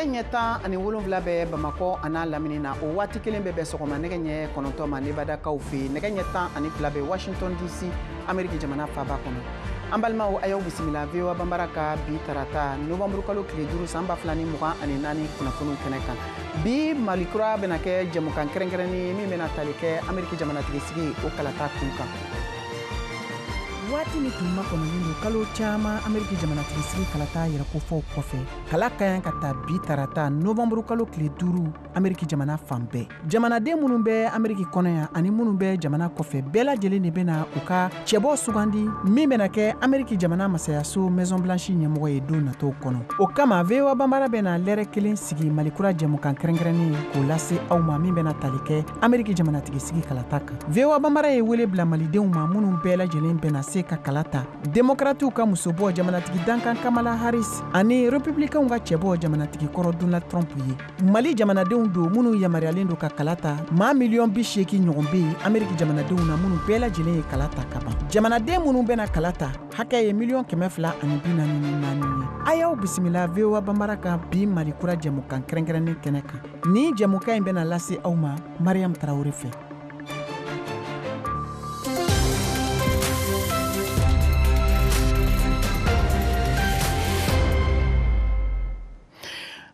nɛgɛ ɲɛ 17 bɛ Bamako ana lamini na o waati kelen bɛ sɔgɔma nɛgɛ ɲɛ 9 ma Nevadakaw fɛ nɛgɛ ɲɛ 12 bɛ Washington DC Amérique jamana faaba kɔnɔ. An balimaw a y'aw bisimila VOA Bambara ka bi tarata novembre kalo tile 5 san 2024 kunnafoniw kɛnɛ kan. Bi Mali kura bɛna kɛ jɛmukan kɛrɛnkɛrɛnni min bɛna tali kɛ Amérique jamanatigi sigi o kalata kun kan. Waati min tun makɔnɔlen don kalo caman Amérique jamanatigi sigi kalata yɛrɛ kofɔw kɔfɛ hala ka yan ka taa bi tarata novembre kalo tile 5 Amérique jamana fan bɛɛ. Jamanaden minnu bɛ Amérique kɔnɔ yan ani minnu bɛ jamana kɔfɛ bɛɛ lajɛlen de bɛna u ka cɛbɔ sugandi min bɛna kɛ Amérique jamana masayaso Maison Blanche ɲɛmɔgɔ ye don nataw kɔnɔ. O kama VOA Bambara bɛna lɛrɛ kelen sigi Malikura jɛmukan kɛrɛnkɛrɛnnen k'o lase aw ma min bɛna tali kɛ Amérique jamanatigi sigi kalata kan. VOA Bambara ye wele bila malidenw ma minnu bɛɛ lajɛlen bɛna se ka kalata. Démocrates ka musobɔ jamanatigi dankan Kamala Harris ani républicains ka cɛbɔ jamanatigi kɔrɔ Donald Trump ye. Mali jamanadenw do minnu yamariyalen do ka kalata maa miliyɔn 80 ɲɔgɔn bɛ yen Amérique jamanadenw na minnu bɛɛ lajɛlen ye kalata ka ban. Jamanaden minnu bɛna kalata hakɛ ye miliyɔn 244 ye. A y'aw bisimila VOA Bambara ka bi Mali kura jɛmukan kɛrɛnkɛrɛnnen kɛnɛ kan. Ni jɛmukan in bɛna lase aw ma Mariam Traoré fɛ.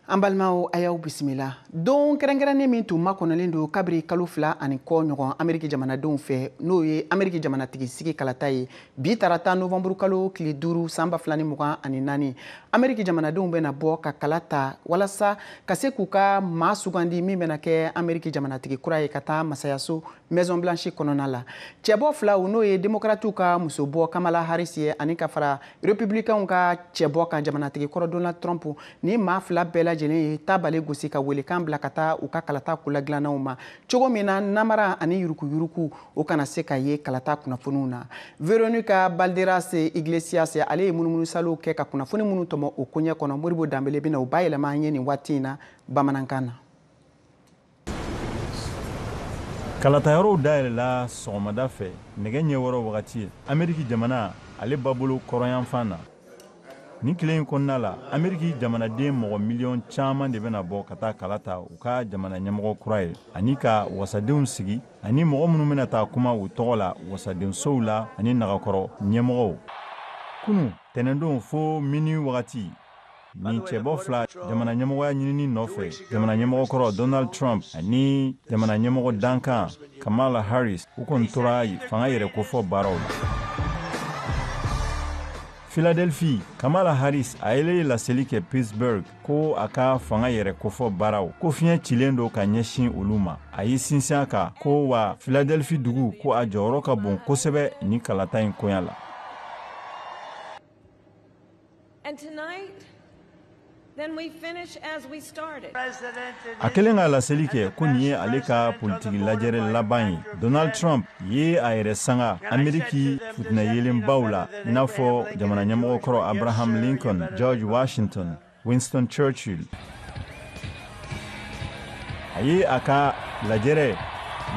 An balimaw a y'aw bisimila. Don kɛrɛnkɛrɛnnen min tun makɔnɔlen don kabiri kalo 2 ani kɔ ɲɔgɔn Amérique jamanadenw fɛ n'o ye Amérique jamanatigi sigi kalata ye bi tarata novembre kalo tile 5 san 2024 Amérique jamanadenw bɛna bɔ ka kalata walasa ka se k'u ka maa sugandi min bɛna kɛ Amérique jamanatigi kura ye ka taa masayaso Maison Blanche kɔnɔna la. Cɛbɔ filaw n'o ye démocrates ka musobɔ Kamala Harris ye ani ka fara républicains ka cɛbɔ kan jamanatigi kɔrɔ Donald Trump ni maa fila bɛɛ lajɛlen ye tabale gosi ka welekan bila ka taa u ka kalata kula dilannaw ma cogo min na namara ani yurukuyuruku o kana se ka ye kalata kunnafoniw na. Veronica Balderas Iglesias ale ye munumunu salo kɛ ka kunnafoni minnu tɔmɔ o koɲɛ kɔnɔ Moribo Danbele bɛna o bayɛlɛma an ye nin waati in na bamanankan na. Kalatayɔrɔw dayɛlɛla sɔgɔmada fɛ nɛgɛ ɲɛ wɔɔrɔ wagati Amérique jamana ale babolo kɔrɔyanfan na. Ni tile in kɔnɔna la Amérique jamanaden mɔgɔ miliyɔn caman de bɛna bɔ ka taa kalata u ka jamana ɲɛmɔgɔ kura ye ani ka wasadenw sigi ani mɔgɔ minnu bɛna taa kuma u tɔgɔ la wasadensow la ani nagakɔrɔ ɲɛmɔgɔw. Kunu tɛnɛndon fo mini wagati ni cɛbɔ fila jamana ɲɛmɔgɔya ɲinini nɔfɛ jamana ɲɛmɔgɔ kɔrɔ Donald Trump ani jamana ɲɛmɔgɔ dankan Kamala Harris u kɔni tora fanga yɛrɛ kofɔ baaraw la. Philadelphie, Kamala Harris a yɛlɛ laseli kɛ Pittsburgh ko a ka fanga yɛrɛ kofɔ baaraw ko fiɲɛ cilen do ka ɲɛsin olu ma. A y'i sinsin a kan ko wa Philadelphie dugu ko a jɔyɔrɔ ka bon kosɛbɛ ni kalata in koɲa la. And tonight, then we finish as we started. A kelen ka laseli kɛ ko nin ye ale ka politiki lajɛrɛ laban ye. Donald Trump ye a yɛrɛ sanga Amérique futina yelenbaw la i n'a fɔ jamana ɲɛmɔgɔ kɔrɔ Abraham Lincoln, George Washington, Winston Churchill. A ye a ka lajɛrɛ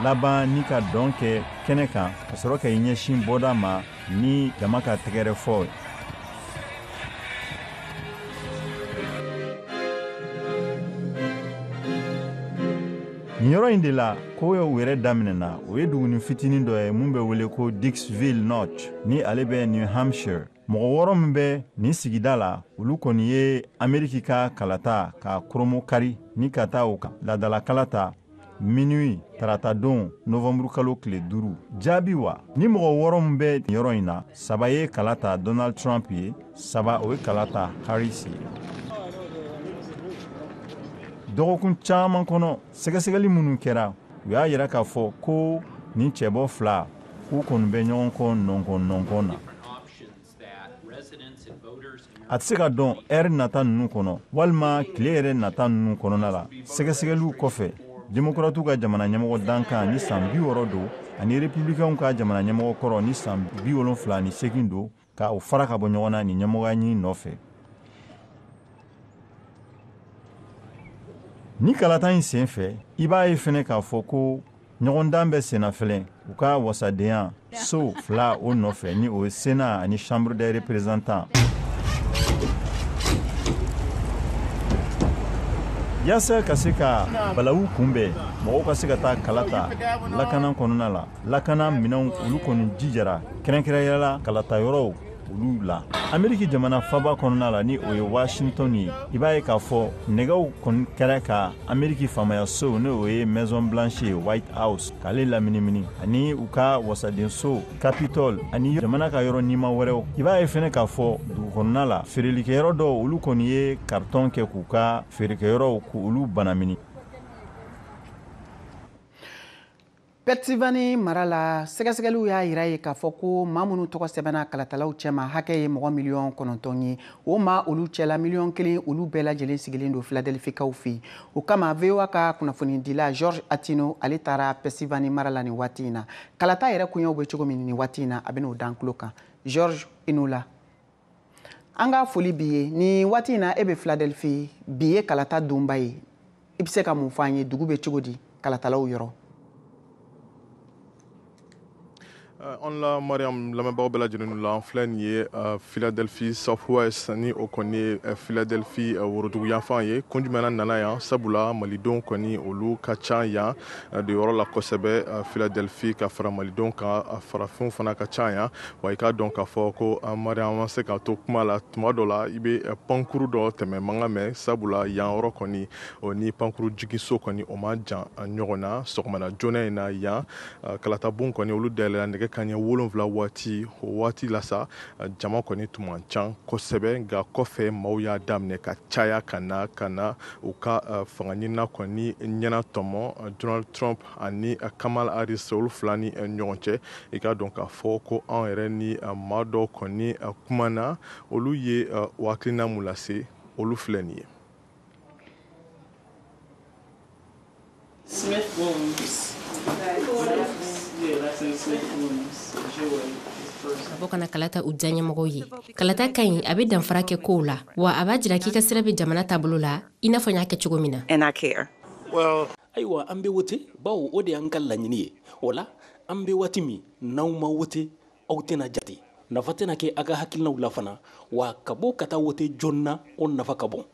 laban ni ka dɔn kɛ kɛnɛ kan ka sɔrɔ ka i ɲɛsin bɔda ma ni jama ka tɛgɛrɛ fɔ. Nin yɔrɔ in de la ko ye wɛrɛ daminɛna o ye duguni fitinin dɔ ye mun bɛ wele ko Dixville Notch ni ale bɛ New Hampshire. Mɔgɔ wɔɔrɔ min bɛ nin sigida la olu kɔni ye Amérique ka kalata ka koromo kari ni ka taa u kan ladala kalata minuit tarata don novembre kalo tile 5 jaabi wa ni mɔgɔ wɔɔrɔ min bɛ nin yɔrɔ in na 3 ye kalata Donald Trump ye 3 o ye kalata Harris ye. Dɔgɔkun caman kɔnɔ sɛgɛsɛgɛli minnu kɛra u y'a yira k'a fɔ ko nin cɛbɔ fila k'u kɔni bɛ ɲɔgɔn kɔ nɔnkɔn na. A tɛ se ka dɔn ɛri nata ninnu kɔnɔ walima tile yɛrɛ nata ninnu kɔnɔna la sɛgɛsɛgɛliw kɔfɛ démocrates ka jamana ɲɛmɔgɔ dankan ni san 60 don ani républicains ka jamana ɲɛmɔgɔ kɔrɔ ni san 78 don ka o fara ka bɔ ɲɔgɔn na ni ɲɛmɔgɔya ɲini nɔfɛ. Ni kalata in sen fɛ i b'a ye fɛnɛ k'a fɔ ko ɲɔgɔndan bɛ senna fɛlɛn u ka wasadenya so fila o nɔfɛ ni o ye Sénat ani Chambre des représentants. yaasa ka se ka balawu kunbɛn mɔgɔw ka se ka taa kala ta lakana kɔnɔna la lakana minɛnw olu kɔni jijara kɛrɛnkɛrɛnyala la kalata yɔrɔw olu la Ameriki jamana faba kɔnɔna la ni o ye Washington ye i b'a ye k'a fɔ nɛgɛw kɔni kɛra ka Ameriki faamayaso n'o ye Maison Blanche White House k'ale laminimini ani u ka wasadenso Capitol ani jamana ka yɔrɔ nima wɛrɛw i b'a ye fɛnɛ k'a fɔ dugu kɔnɔna la feerelikɛyɔrɔ dɔw olu kɔni ye kartɔn kɛ k'u ka feerekɛyɔrɔw k'olu banamini. Pennsylvanie mara la sɛgɛsɛgɛliw y'a yira ye k'a fɔ ko maa minnu tɔgɔ sɛbɛnna kalatalaw cɛma hakɛ ye mɔgɔ miliyɔn 9 ye o maa olu cɛla miliyɔn 1 olu bɛɛ lajɛlen sigilen don Philadelphikaw fɛ o kama VOA ka kunnafonidila George Atino ale taara Pennsylvanie mara la nin waati in na kalata yɛrɛ koɲɛw bɛ cogo min nin waati in na a bɛn'o dan tulo kan George i n'o la an ka foli bi ye nin waati in na e bɛ Philadelphie bi ye kalata donba ye i bɛ se ka mun fɔ an ye dugu bɛ cogo di kalatalaw yɔrɔ. On la Mariam lamɛnbagaw bɛɛ lajɛlen la an filɛ nin ye Philadelphie Southwest ni o kɔni ye Philadelphie worodugu yanfan ye kun jumɛn nana yan sabula malidenw kɔni olu ka ca yan de yɔrɔ la kosɛbɛ Philadelphie ka fara malidenw kan farafinw fana ka ca yan wa i k'a dɔn k'a fɔ ko Mariam ma se k'a to kuma la tuma dɔ la i bɛ pankuru dɔ tɛmɛ mankan mɛn sabula yan yɔrɔ kɔni o ni pankuru jigiso kɔni o ma jan ɲɔgɔn na sɔgɔmada joona in na yan kalatabon kɔni olu dayɛlɛla nɛgɛ kanɲɛ 7 waati o waati la sa jama kɔni tun man ca kosɛbɛ nka kɔfɛ maaw y'a daminɛ ka caya ka na u ka fangaɲinina kɔni ɲɛna tɔmɔ Donald Trump ani Kamala Harris olu fila ni ɲɔgɔn cɛ i ka dɔn k'a fɔ ko anw yɛrɛ ni maa dɔw kɔni kumana olu ye hakilina mun lase olu filɛ nin ye. Smith Williams. Bɔ kana kalata u diyaɲɛmɔgɔw ye kalata ka ɲi a bɛ danfara kɛ kow la wa a b'a jira k'i ka sira bɛ jamana taabolo la i n'a fɔ n y'a kɛ cogo min na. And I care. Well, ayiwa an bɛ wote bawo o de y'an ka laɲini ye o la an bɛ waati min n'aw ma wote aw tɛna jate nafa tɛna kɛ a ka hakilinaw la fana wa ka bɔ ka taa wote jɔn na o nafa ka bon.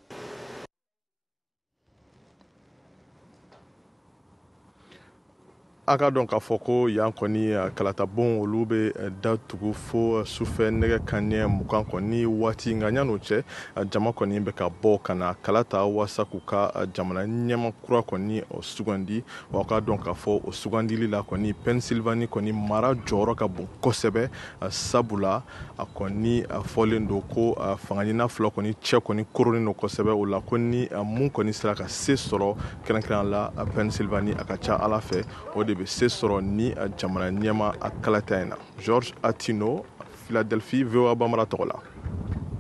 A ka dɔn k'a fɔ ko yan kɔni kalatabon olu bɛ datugu fo sufɛ nɛgɛ kanɲɛ 20 kɔni waati nka ɲan'o cɛ jama kɔni bɛ ka bɔ ka na kala ta walasa k'u ka jamana ɲɛma kura kɔni o sugandi wa ka dɔn k'a fɔ o sugandili la kɔni Pennsylvanie kɔni mara jɔyɔrɔ ka bon kosɛbɛ sabula a kɔni fɔlen don ko fangaɲina fila kɔni cɛ kɔni koronen don kosɛbɛ o la ko ni mun kɔni sera ka se sɔrɔ kɛrɛnkɛrɛn la Pennsylvanie a ka ca Ala fɛ o de bɛ se sɔrɔ ni jamana ɲɛma a kalata in na. George Atino, Philadelphie, VOA Bamara tɔgɔ la.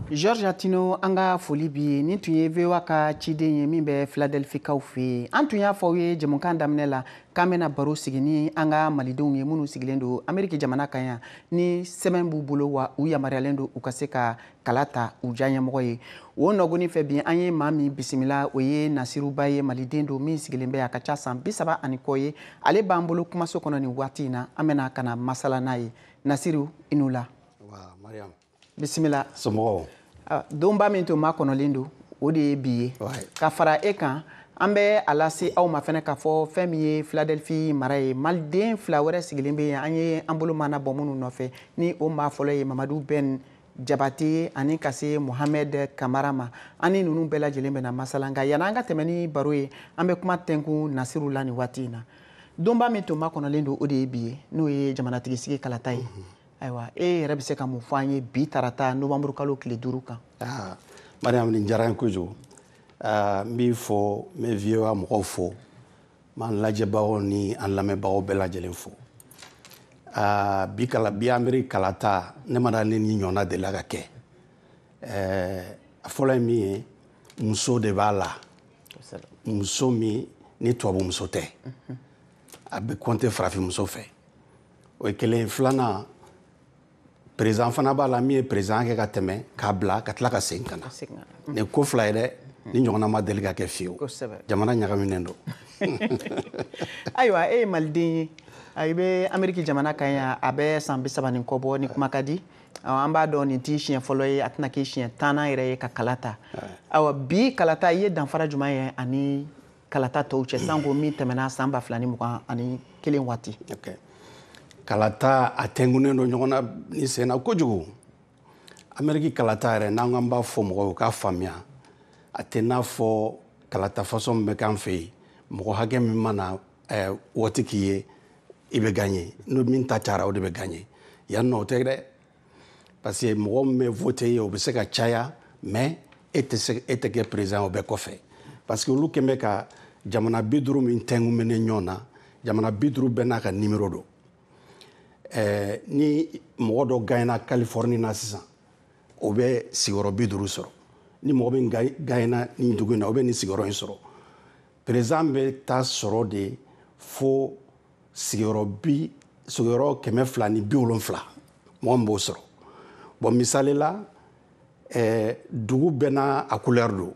George Atino an ka foli bi ye nin tun ye VOA ka ciden ye min bɛ Philadelphikaw fɛ yen an tun y'a fɔ aw ye jamukan daminɛ la k'an bɛna baro sigi ni an ka malidenw ye minnu sigilen don Ameriki jamana kan yan ni sɛbɛn b'u bolo wa u yamaruyalen don u ka se ka kala ta u diyaɲɛmɔgɔ ye o nɔgɔnin fɛ bi an ye maa min bisimila o ye Nasiruba ye maliden don min sigilen bɛ a ka ca san 30 ani kɔ ye ale b'an bolo kumaso kɔnɔ nin waati in na an bɛna ka na masala n'a ye Nasiru i n'u la. Mariam. Bisimila. Somɔgɔw. Donba min tun ma kɔnɔlen don o de ye bi ye ka fara e kan an bɛ a lase aw ma fɛnɛ k'a fɔ fɛn min ye Philadelphie mara ye maliden fila wɛrɛ sigilen bɛ yen an ye an bolo mana bɔ minnu nɔfɛ ni o maa fɔlɔ ye Mamadu Ben Jabate ani ka se Mohamed Kamara ma an ni ninnu bɛɛ lajɛlen bɛna masala nka yanni an ka tɛmɛ ni baro ye an bɛ kuma tɛnkun Nasiru la nin waati in na donba min tun ma kɔnɔlen don o de ye bi ye n'o ye jamanatigi sigi kalata ye. Ayiwa e yɛrɛ bɛ se ka mun fɔ an ye bi tarata novembre kalo tile 5 kan. Mariam nin diyara n ye kojugu n b'i fɔ n bɛ VOA mɔgɔw fɔ n b'an lajɛbagaw ni an lamɛnbagaw bɛɛ lajɛlen fɔ bi Ameriki kalata ne ma dalen ni ɲɔgɔnna delila ka kɛ a fɔlɔ ye min ye muso de b'a la muso min ni tubabumuso tɛ a bɛ kɔnte farafinmuso fɛ o ye kelen filanan président fana b'a la min ye président kɛ ka tɛmɛ k'a bila ka tila ka segin ka na nin ko fila ye dɛ ni ɲɔgɔnna ma deli ka kɛ fiyewu jamana ɲagaminen don. Ayiwa e ye maliden ye i bɛ Ameriki jamana kan yan a bɛ san 30 ni kɔ bɔ ni kuma ka di an b'a dɔn nin t'i siɲɛ fɔlɔ ye a tɛna k'i siɲɛ 10nan yɛrɛ ye ka kala ta awa bi kalata i ye danfara jumɛn ye ani kalata tɔw cɛ sanko min tɛmɛna san 2021 waati kalata a tɛngunen don ɲɔgɔn na ni senna kojugu Ameriki kalata yɛrɛ n'an k'an b'a fɔ mɔgɔw k'a faamuya a tɛ n'a fɔ kalata façon bɛ k'an fɛ yen mɔgɔ hakɛ min mana waati k'i ye i bɛ gagner n'o min ta cayara o de bɛ gagner yan nɔ o tɛ dɛ parce que mɔgɔ min bɛ voter ye o bɛ se ka caya mais e tɛ kɛ président o bɛɛ kɔfɛ parce que olu kɛn bɛ ka jamana 50 min tɛngunmɛnen ɲɔgɔn na jamana 50 bɛɛ n'a ka numéro don ni mɔgɔ dɔ gagnera Californie na sisan o bɛ sigiyɔrɔ 50 sɔrɔ ni mɔgɔ min gagnera ni dugu in na o bɛ ni sigiyɔrɔ in sɔrɔ président bɛ taa sɔrɔ de fo sigiyɔrɔ 270 mɔgɔ min b'o sɔrɔ bon misali la dugu bɛɛ n'a a couleur don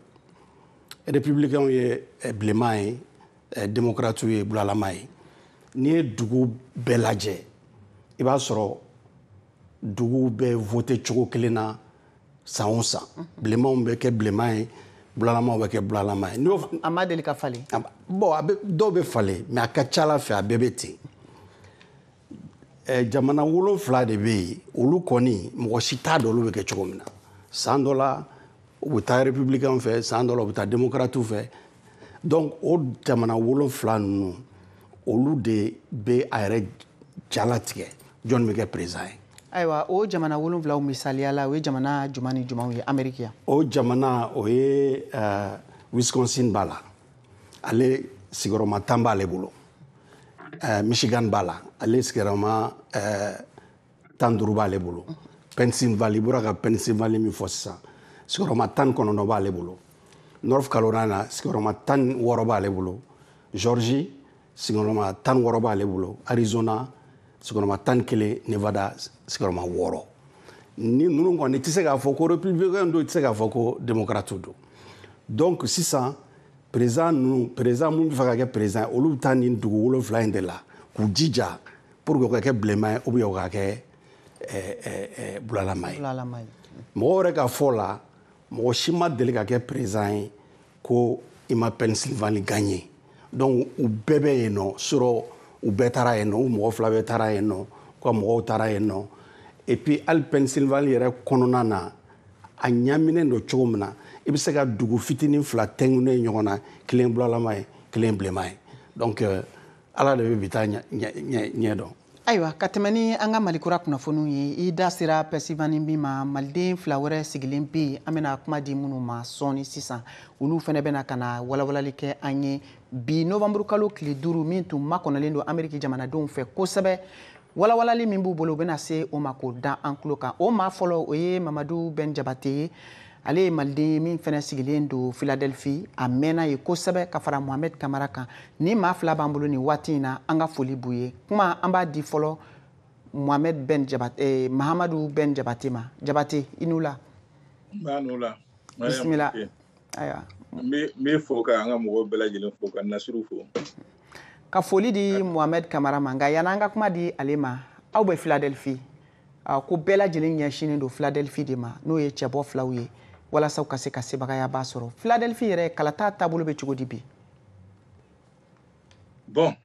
républicain ye bilenman ye démocrate ye bulalama ye n'i ye dugu bɛɛ lajɛ i b'a sɔrɔ dugu bɛ voter cogo kelen na san o san bilenmanw bɛ kɛ bilenman ye bulalamaw bɛ kɛ bulalama ye a ma deli ka falen bon dɔw bɛ falen mais a ka ca Ala fɛ a bɛɛ bɛ ten jamana 7 de bɛ yen olu kɔni mɔgɔ si t'a dɔn olu bɛ kɛ cogo min na san dɔ la u bɛ taa républicain fɛ san dɔ la u bɛ taa démocrate fɛ donc o jamana 7 ninnu olu de bɛ a yɛrɛ jalatigɛ jɔn bɛ kɛ président ye ayiwa o jamana 7 misaliya la o ye jamana jumɛn ni jumɛnw ye Ameriki yan o jamana o ye Wisconsin b'a la ale sigiyɔrɔma 10 b'ale bolo Michigan b'a la ale sigiyɔrɔma 15 b'ale bolo Pennsylvanie i bɔra ka Pennsylvanie min fɔ sisan sigiyɔrɔma 19 b'ale bolo North Carolina sigiyɔrɔma 16 b'ale bolo Georgie sigiyɔrɔma 16 b'ale bolo Arizona sigiyɔrɔma 11 Nevada sigiyɔrɔma 6 ni ninnu kɔni tɛ se k'a fɔ ko républicain don i tɛ se k'a fɔ ko démocrate don donc sisan président mun bɛ fɛ ka kɛ président olu bɛ taa nin dugu 7 in de la k'u jija pour que o ka kɛ bilenman ye ou bien o ka kɛ bulalama ye mɔgɔw yɛrɛ ka fɔ la mɔgɔ si ma deli ka kɛ président ye ko i ma Pennsylvanie gagner donc u bɛɛ bɛ yen nɔ sɔrɔ u bɛɛ taara yen nɔ u mɔgɔ 2 bɛɛ taara yen nɔ ka mɔgɔw taara yen nɔ et puis hali Pennsylvanie yɛrɛ kɔnɔna na a ɲaminen don cogo min na i bɛ se ka dugu fitinin 2 tɛngunen ɲɔgɔn na kelen bulalama ye kelen bilenman ye donc Ala de bɛ bi taa ɲɛ dɔn ayiwa ka tɛmɛ ni an ka malikura kunnafoniw ye i da sera Pennsylvanie min ma maliden 2 wɛrɛ sigilen bɛ yen an bɛna kuma di minnu ma sɔɔni sisan olu fana bɛna ka na walawalali kɛ an ye bi novembre kalo tile 5 min tun makɔnɔlen don Ameriki jamanadenw fɛ kosɛbɛ walawalali min b'u bolo u bɛna se o ma k'o da an tulo kan o maa fɔlɔ o ye Mamadu Ben Jabate ye ale ye maliden ye min fana sigilen don Philadelphie a mɛnna ye kosɛbɛ ka fara Mohamed Kamara kan ni maa 2 b'an bolo nin waati in na an ka foli b'u ye kuma an b'a di fɔlɔ Mohamed Ben Jabate Mahamadu Ben Jabate ma Jabate i n'u la bisimila ayiwa n bɛ fɔ ka an ka mɔgɔw bɛɛ lajɛlen fɔ ka Nasiru fɔ ka foli di Mohamed Kamara ma nka yan'an ka kuma di ale ma aw bɛ Philadelphie ko bɛɛ lajɛlen ɲɛsinen don Philadelphie de ma n'o ye cɛbɔ 2 ye walasa ka se ka sebagayaba sɔrɔ Philadelphie yɛrɛ kalata taabolo bɛ cogo di bi bon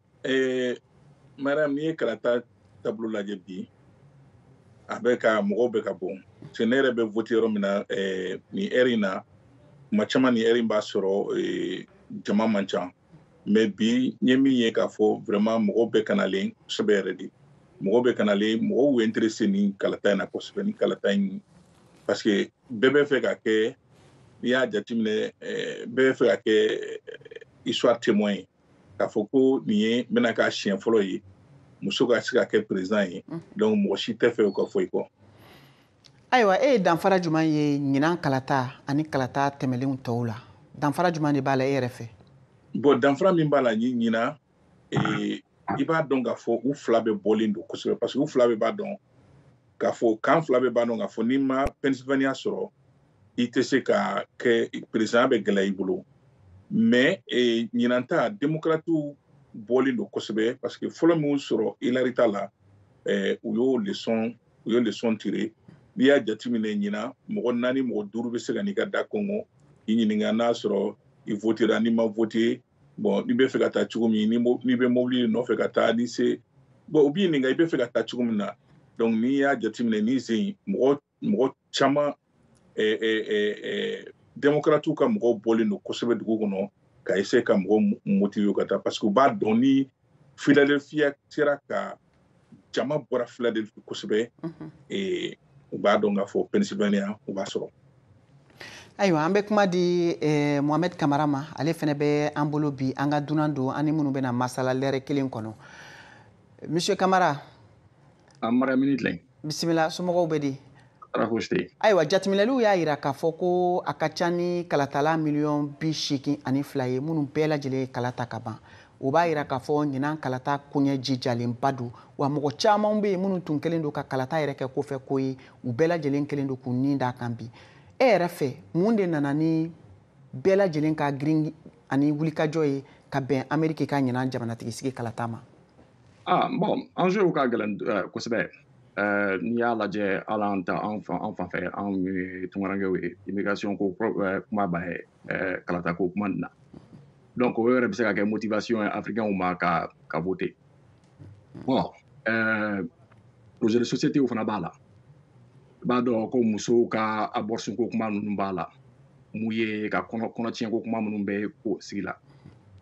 madame n'i ye kalata taabolo lajɛ bi a bɛ ka mɔgɔw bɛ ka bɔ parce que ne yɛrɛ bɛ voter yɔrɔ min na nin heure in na kuma caman nin heure in b'a sɔrɔ jama man ca mais bi n ye min ye k'a fɔ vraiment mɔgɔw bɛ kanalen kosɛbɛ yɛrɛ de mɔgɔw bɛ kanalen mɔgɔw ye intéressé ni kalata in na kosɛbɛ ni kalata in parce que bɛɛ bɛ fɛ ka kɛ n'i y'a jateminɛ bɛɛ bɛ fɛ ka kɛ histoire témoin ye k'a fɔ ko nin ye n bɛna k'a siɲɛ fɔlɔ ye muso ka se ka kɛ président ye donc mɔgɔ si tɛ fɛ o ka fɔ i kɔ ayiwa e ye danfara jumɛn ye ɲinan kalata ani kalata tɛmɛlenw tɔw la danfara jumɛn de b'a la e yɛrɛ fɛ bon danfara min b'a la ɲinan i b'a dɔn k'a fɔ u 2 bɛ bɔlen don kosɛbɛ parce que u 2 bɛ b'a dɔn k'a fɔ kan 2 bɛ b'a dɔn k'a fɔ n'i ma Pennsylvania sɔrɔ i tɛ se ka kɛ président bɛ gɛlɛya i bolo mais ɲinan ta démocrate bɔlen don kosɛbɛ parce que fɔlɔ min sɔrɔ Hillary ta la u y'o leçon tiré n'i y'a jateminɛ ɲina mɔgɔ 4 mɔgɔ 5 bɛ se ka n'i ka da kɔngɔ i ɲininka n'a sɔrɔ i votera n'i ma voté bon n'i bɛ fɛ ka taa cogo min n'i bɛ mobili nɔfɛ ka taa ni se bon u b'i ɲininka i bɛ fɛ ka taa cogo min na donc n'i y'a jateminɛ n'i sen mɔgɔ caman démocrates ka mɔgɔw bɔlen don kosɛbɛ dugu kɔnɔ ka essayer ka mɔgɔw motiver ka taa parce que u b'a dɔn ni Philadelphia sera ka jama bɔra Philadelphia kosɛbɛ u b'a dɔn k'a fɔ Pennsylvania u b'a sɔrɔ. Ayiwa an bɛ kuma di Mohamed Kamara ma ale fana bɛ an bolo bi an ka dunan don ani minnu bɛna masala lɛrɛ kelen kɔnɔ. Monsieur Kamara. Amara minute. Bisimila somɔgɔw bɛ di. Rahoste. Ayiwa jateminɛliw y'a yira k'a fɔ ko a ka ca ni kalatala $82,000 ye minnu bɛɛ lajɛlen ye kala ta ka ban. O b'a yira k'a fɔ ɲinan kalata koɲɛ jijalenba don wa mɔgɔ caman bɛ yen minnu tun kɛlen don ka kalata yɛrɛ kɛ kofɛ ko ye u bɛɛ lajɛlen kɛlen don k'u nin d'a kan bi. E yɛrɛ fɛ mun de nana ni bɛɛ lajɛlen ka girin ani wulikajɔ ye ka bɛn Ameriki ka ɲinan jamanatigi sigi kalata ma? Bon, enjeu ka gɛlɛn kosɛbɛ. N'i y'a lajɛ ala an fan fɛ anw ye tungarankew ye immigration ko kuma b'a ye kalata ko kuma nin na. Donc o yɛrɛ bɛ se ka kɛ motivation ye africains ma ka voter. Bon, projet de société fana b'a la. I b'a dɔn ko musow ka abortion ko kuma ninnu b'a la. Mun ye ka kɔnɔtiɲɛ ko kuma minnu bɛ ko sigi la.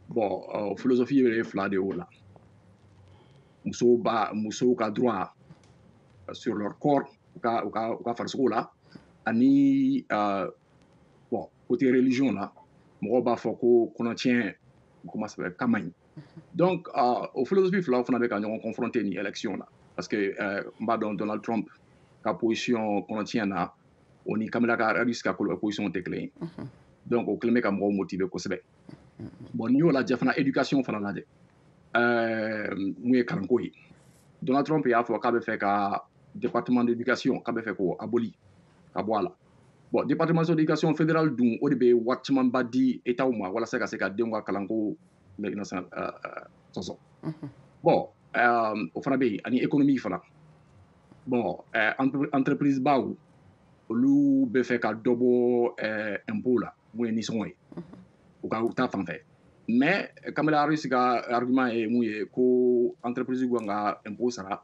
Bon, philosophie ye 2 de y'o la. Musow ka droit sur leur corps u ka farisogo la ani bon côté religion la mɔgɔw b'a fɔ ko kɔnɔtiɲɛ comment ça s'appelle ka man ɲi. Donc o philosophie 2 fana bɛ ka ɲɔgɔn confronter ni élection la parce que n b'a dɔn Donald Trump ka position kɔnɔtiɲɛ na o ni Kamala Harris ka position tɛ kelen ye. Donc o kelen bɛ ka mɔgɔw motiver kosɛbɛ. Bon n'i y'o lajɛ fana éducation fana lajɛ mun ye kalanko ye. Donald Trump y'a fɔ k'a bɛ fɛ ka département d'éducation k'a bɛ fɛ k'o aboli ka bɔ a la. Bon département d'éducation fédéral dun o de bɛ wari camanba di État ma walasa ka se ka denw ka kalanko sɔsɔ. Bon o fana bɛ yen ani économie fana. Bon entreprise baw olu bɛ fɛ ka dɔ bɔ impôt la mun ye nisɔngɔ ye u ka taa fan fɛ. Mais Kamala Harris ka argument ye mun ye ko entreprise kan ka impôt sara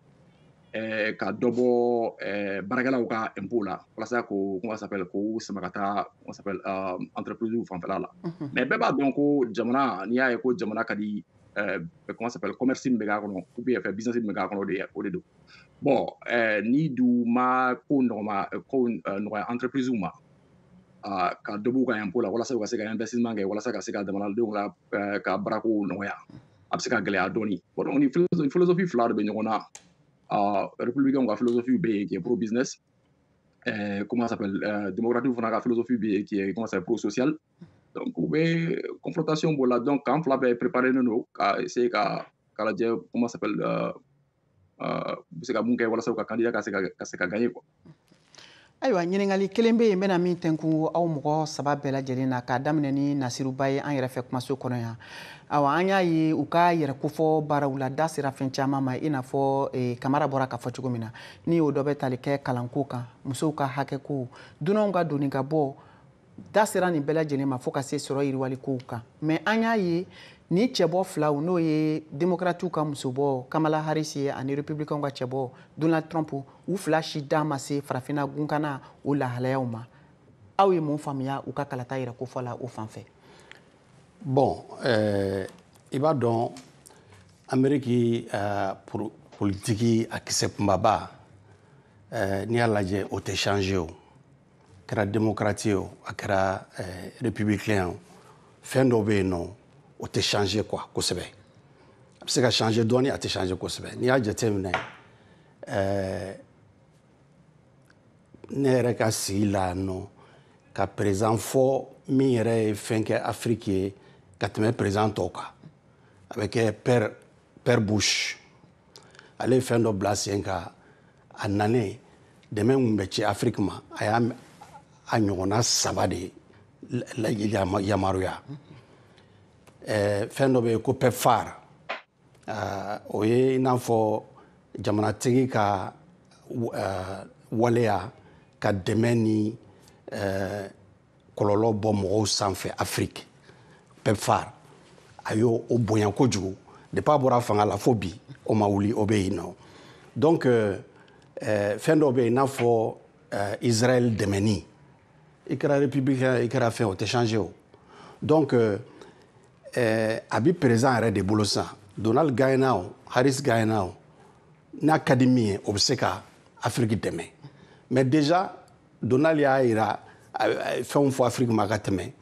ka dɔ bɔ baarakɛlaw ka impôt la walasa ko comment ça s'appelle ko sama ka taa comment ça s'appelle entreprise fanfɛla la. Mais bɛɛ b'a dɔn ko jamana n'i y'a ye ko jamana ka di comment ça s'appelle commerce min bɛ k'a kɔnɔ ou bien business min bɛ k'a kɔnɔ o de don. Bon n'i dun ma ko nɔgɔya entreprise ma ka dɔ b'u ka impôt la walasa u ka se ka investissement kɛ walasa ka se ka jamanadenw ka baarako nɔgɔya a bɛ se ka gɛlɛya dɔɔni. Bon donc ni philosophie 2 de bɛ ɲɔgɔn na républicains ka philosophie bɛ yen qui est pro business comment ça s'appelle démocratique fana ka philosophie bɛ yen qui est comment ça s'appelle pro social. Donc u bɛ confrontation b'o la donc kan fila bɛɛ préparé don ka essayer ka lajɛ comment ça s'appelle u bɛ se ka mun kɛ walasa u ka candidat ka se ka gagner quoi. Ayiwa ɲiningali kelen bɛ yen n bɛna min tɛnku aw mɔgɔ 3 bɛɛ lajɛlen na k'a daminɛ ni Nasiruba ye an yɛrɛ fɛ kumaso kɔnɔ yan. Awa an y'a ye u ka yɛrɛ kofɔ baaraw la da sera fɛn caman ma i n'a fɔ Kamara bɔra k'a fɔ cogo min na ni o dɔ bɛ tali kɛ kalanko kan musow ka hakɛ ko dunanw ka doni ka bɔ da sera nin bɛɛ lajɛlen ma fo ka se sɔrɔ yiriwalikow kan. Mais an y'a ye ni cɛbɔ 2 n'o ye démocrates ka musobɔ Kamala Harris ye ani républicains ka cɛbɔ Donald Trump u 2 si da ma se farafinna gunkana o lahalayaw ma. Aw ye mun faamuya u ka kalata yɛrɛ kofɔ la o fan fɛ? Bon i b'a dɔn Ameriki politiki a kisɛ kunbaba n'i y'a lajɛ o tɛ changer o kɛra démocrate ye o a kɛra républicain o fɛn dɔ bɛ yen nɔ o tɛ changer quoi kosɛbɛ a bɛ se ka changer dɔɔni a tɛ changer kosɛbɛ n'i y'a jateminɛ ne yɛrɛ ka sigi la nɔ ka président fɔ min yɛrɛ ye fɛn kɛ Afrique ye ka tɛmɛ président tɔw kan a bɛ kɛ Père Bush ale ye fɛn dɔ bila sen kan a nanen dɛmɛ min bɛ ci Afrique ma a y'a a ɲɔgɔnna 3 de yamaruya fɛn dɔ bɛ yen ko PEPFAR o ye i n'a fɔ jamanatigi ka waleya ka dɛmɛ ni kɔlɔlɔ bɔ mɔgɔw sanfɛ Afrique PEPFAR a y'o bonya kojugu depuis a bɔra fanga la fo bi o ma wuli o bɛ yen nɔ donc fɛn dɔ bɛ yen i n'a fɔ Israël dɛmɛni i kɛra républicain i kɛra fɛn o tɛ changer o donc a bi président yɛrɛ de bolo sisan Donald gagnena o Harris gagnena o n'a ka di min ye o bɛ se ka Afrique dɛmɛ mais déjà Donald y'a yira fɛnw fɔ Afrique ma ka tɛmɛ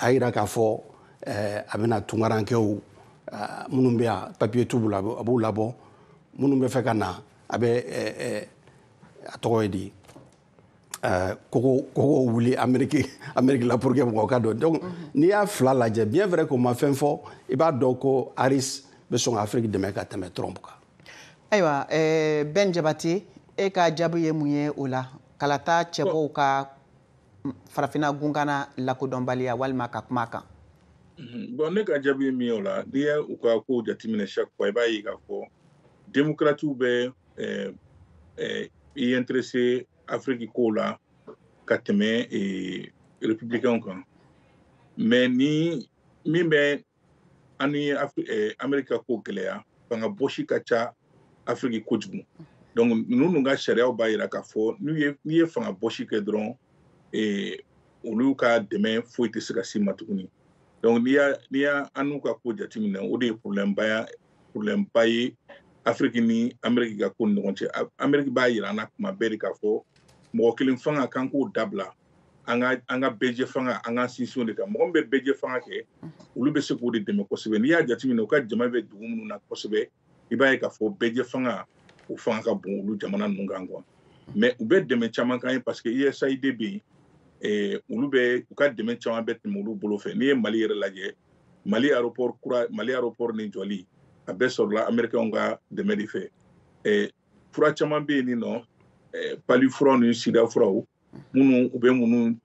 a yira k'a fɔ a bɛna tunkarankɛw minnu bɛ yan papier t'u bolo a b'u labɔ minnu bɛ fɛ ka na a bɛ a tɔgɔ ye di kogo wuli Amérique la pour que mɔgɔw ka dɔn donc n'i y'a fila lajɛ bien vrai qu'on ma fɛn fɔ i b'a dɔn ko Harris bɛ sɔn ka Afrique dɛmɛ ka tɛmɛ Trump kan. Ayiwa Ben Jabate e ka jaabi ye mun ye o la kala taa cɛbɔw ka farafina gungana lakodɔnbaliya walima ka kuma kan. Bon ne ka jaabi ye min ye o la n'i ye u ka kow jateminɛ chaque fois i b'a ye k'a fɔ démocrates bɛ i intéressé Afrique kow la ka tɛmɛ républicains kan mais ni min bɛ an ni Amérique ka ko gɛlɛya fanga bɔsi ka ca Afrique kojugu donc ninnu ka sariyaw b'a yira k'a fɔ n'i ye fanga bɔsi kɛ dɔrɔn olu ka dɛmɛ foyi tɛ se ka s'i ma tuguni donc n'i y'a an n'u ka ko jateminɛ o de ye problème ba ye Afrique ni Amérique ka ko ni ɲɔgɔn cɛ Amérique b'a yira an na kuma bɛɛ de k'a fɔ mɔgɔ kelen fanga kan k'o dabila an ka BG fanga an ka sinsin de kan mɔgɔ min bɛ BG fanga kɛ olu bɛ se k'o de dɛmɛ kosɛbɛ n'i y'a jateminɛ u ka jama bɛ dugu minnu na kosɛbɛ i b'a ye k'a fɔ BG fanga o fanga ka bon olu jamana ninnu kan quoi mais u bɛ dɛmɛ caman kan ye parce que USAID bɛ yen olu bɛ u ka dɛmɛ caman bɛ tɛmɛ olu bolo fɛ n'i ye Mali yɛrɛ lajɛ Mali aéroport ni jɔli a bɛɛ sɔrɔla Américains ka dɛmɛ de fɛ fura caman bɛ yen nin nɔ pali furaw ni sida furaw minnu u bɛ minnu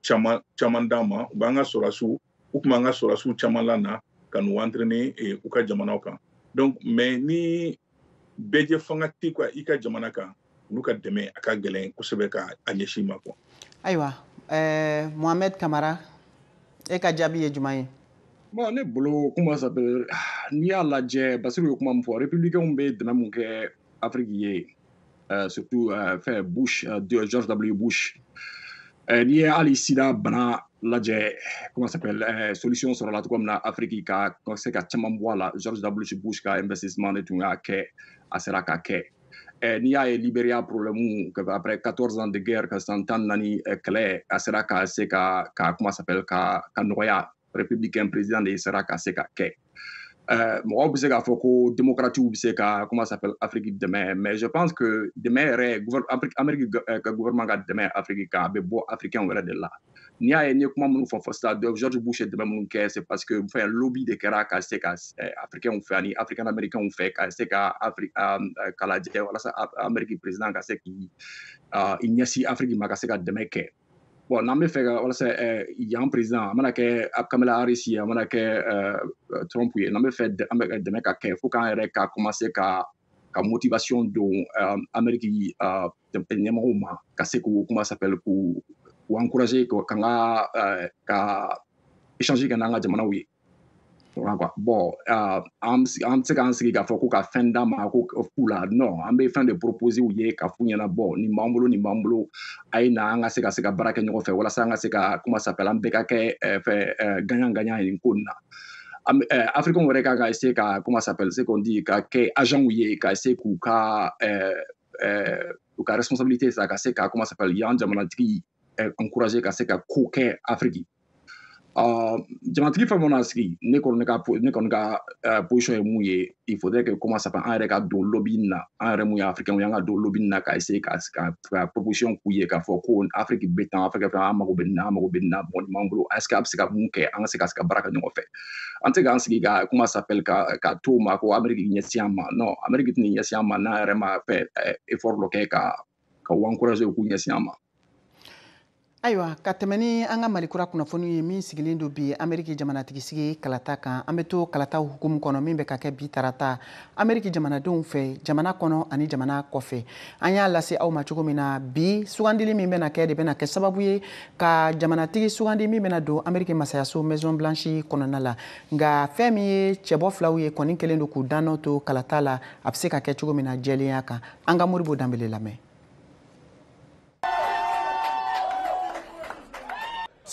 caman d'an ma u b'an ka sɔrɔdasiw u tun b'an ka sɔrɔdasiw caman lana ka n'u entraîner u ka jamanaw kan donc mais ni BG fanga tɛ quoi i ka jamana kan olu ka dɛmɛ a ka gɛlɛn kosɛbɛ ka a ɲɛsin ma quoi. Ayiwa Mohamed Kamara e ka jaabi ye jumɛn ye. Bon ne bolo comment ça s'appelle n'i y'a lajɛ Basiru ye kuma min fɔ républicains bɛ dɛmɛ mun kɛ Afrique ye surtout Bush George W Bush n'i ye hali sida bana lajɛ comment ça s'appelle solution sɔrɔla cogo min na Afrique ka se ka caman bɔ a la George W Bush ka investissement de tun y'a kɛ a sera ka kɛ n'i y'a ye Libéria problème après 14 ans de guerre ka san 14 kɛlɛ a sera ka se ka comment ça s'appelle ka nɔgɔya républicain président de sera ka se ka kɛ mɔgɔw bɛ se k'a fɔ ko démocrates bɛ se ka comment ça s'appelle Afrique dɛmɛ mais je pense que dɛmɛ yɛrɛ Amérique ka gouvernement ka dɛmɛ Afrique kan a bɛ bɔ africain wɛrɛ de la n'i y'a ye n ye kuma minnu fɔ sisan George Bush ye dɛmɛ minnu kɛ c'est parce que fɛn lobby de kɛra ka se ka africains fɛ ani africain américains fɛ ka se ka ka lajɛ walasa Amérique président ka se k'i ɲɛsin Afrique ma ka se ka dɛmɛ kɛ bon n'an bɛ fɛ ka walasa yan président a mana kɛ Kamala Harris ye a mana kɛ Trump ye n'an bɛ fɛ an bɛ dɛmɛ ka kɛ fo k'an yɛrɛ ka commencer ka motivation don Amérique ɲɛmɔgɔw ma ka se k'u comment ça s'appelle k'u encourager ka échanger kɛ n'an ka jamanaw ye bon an bɛ se k'an sigi k'a fɔ ko ka fɛn d'a ma ko k'u la non an bɛ fɛn de proposer u ye ka f'u ɲɛna bon nin b'an bolo a ye na an ka se ka baara kɛ ɲɔgɔn fɛ walasa an ka se ka comment ça s'appelle an bɛɛ ka kɛ gagnant ye nin ko nin na africains wɛrɛ ka essayer ka comment ça s'appelle c'est qu'on dit ka kɛ agents ye ka essayer k'u ka responsabilité sa ka se ka comment ça s'appelle yan jamanatigi encourager ka se ka ko kɛ Afrique jamanatigi fɛn mana sigi ne kɔni ka position ye mun ye il faudrait que comment ça s'appelle an yɛrɛ ka don lobby na an yɛrɛ mun ye africain ye an ka don lobby na ka essayer ka proposition k'u ye k'a fɔ ko Afrique bɛ tan Afrique an mago bɛ nin na bon nin b'an bolo est-ce que a bɛ se ka mun kɛ an ka se ka baara kɛ ɲɔgɔn fɛ an tɛ k'an sigi ka comment ça s'appelle ka to ma ko Amérique ɲɛsin an ma non Amérique tɛ ɲɛsin an ma n'an yɛrɛ ma fɛ effort dɔ kɛ ka u encourager k'u ɲɛsin an ma. Ayiwa ka tɛmɛ ni an ka Malikura kunnafoni ye min sigilen do bi Ameriki jamanatigisi kalata kan an bɛ to kalata hukumu kɔnɔ min bɛ ka kɛ bi tarata Ameriki jamanadenw fɛ jamana kɔnɔ ani jamana kɔfɛ an y'a lase aw ma cogo min na bi sugandili min bɛna kɛ de bɛna kɛ sababu ye ka jamanatigi sugandi min bɛna don Ameriki masayaso Maison Blanche kɔnɔna la nka fɛn min ye cɛbɔ filaw ye kɔni kelen do k'u danɔ to kalata la a bɛ se ka kɛ cogo min na jɛlenya kan an ka Moribo Danbele lamɛn.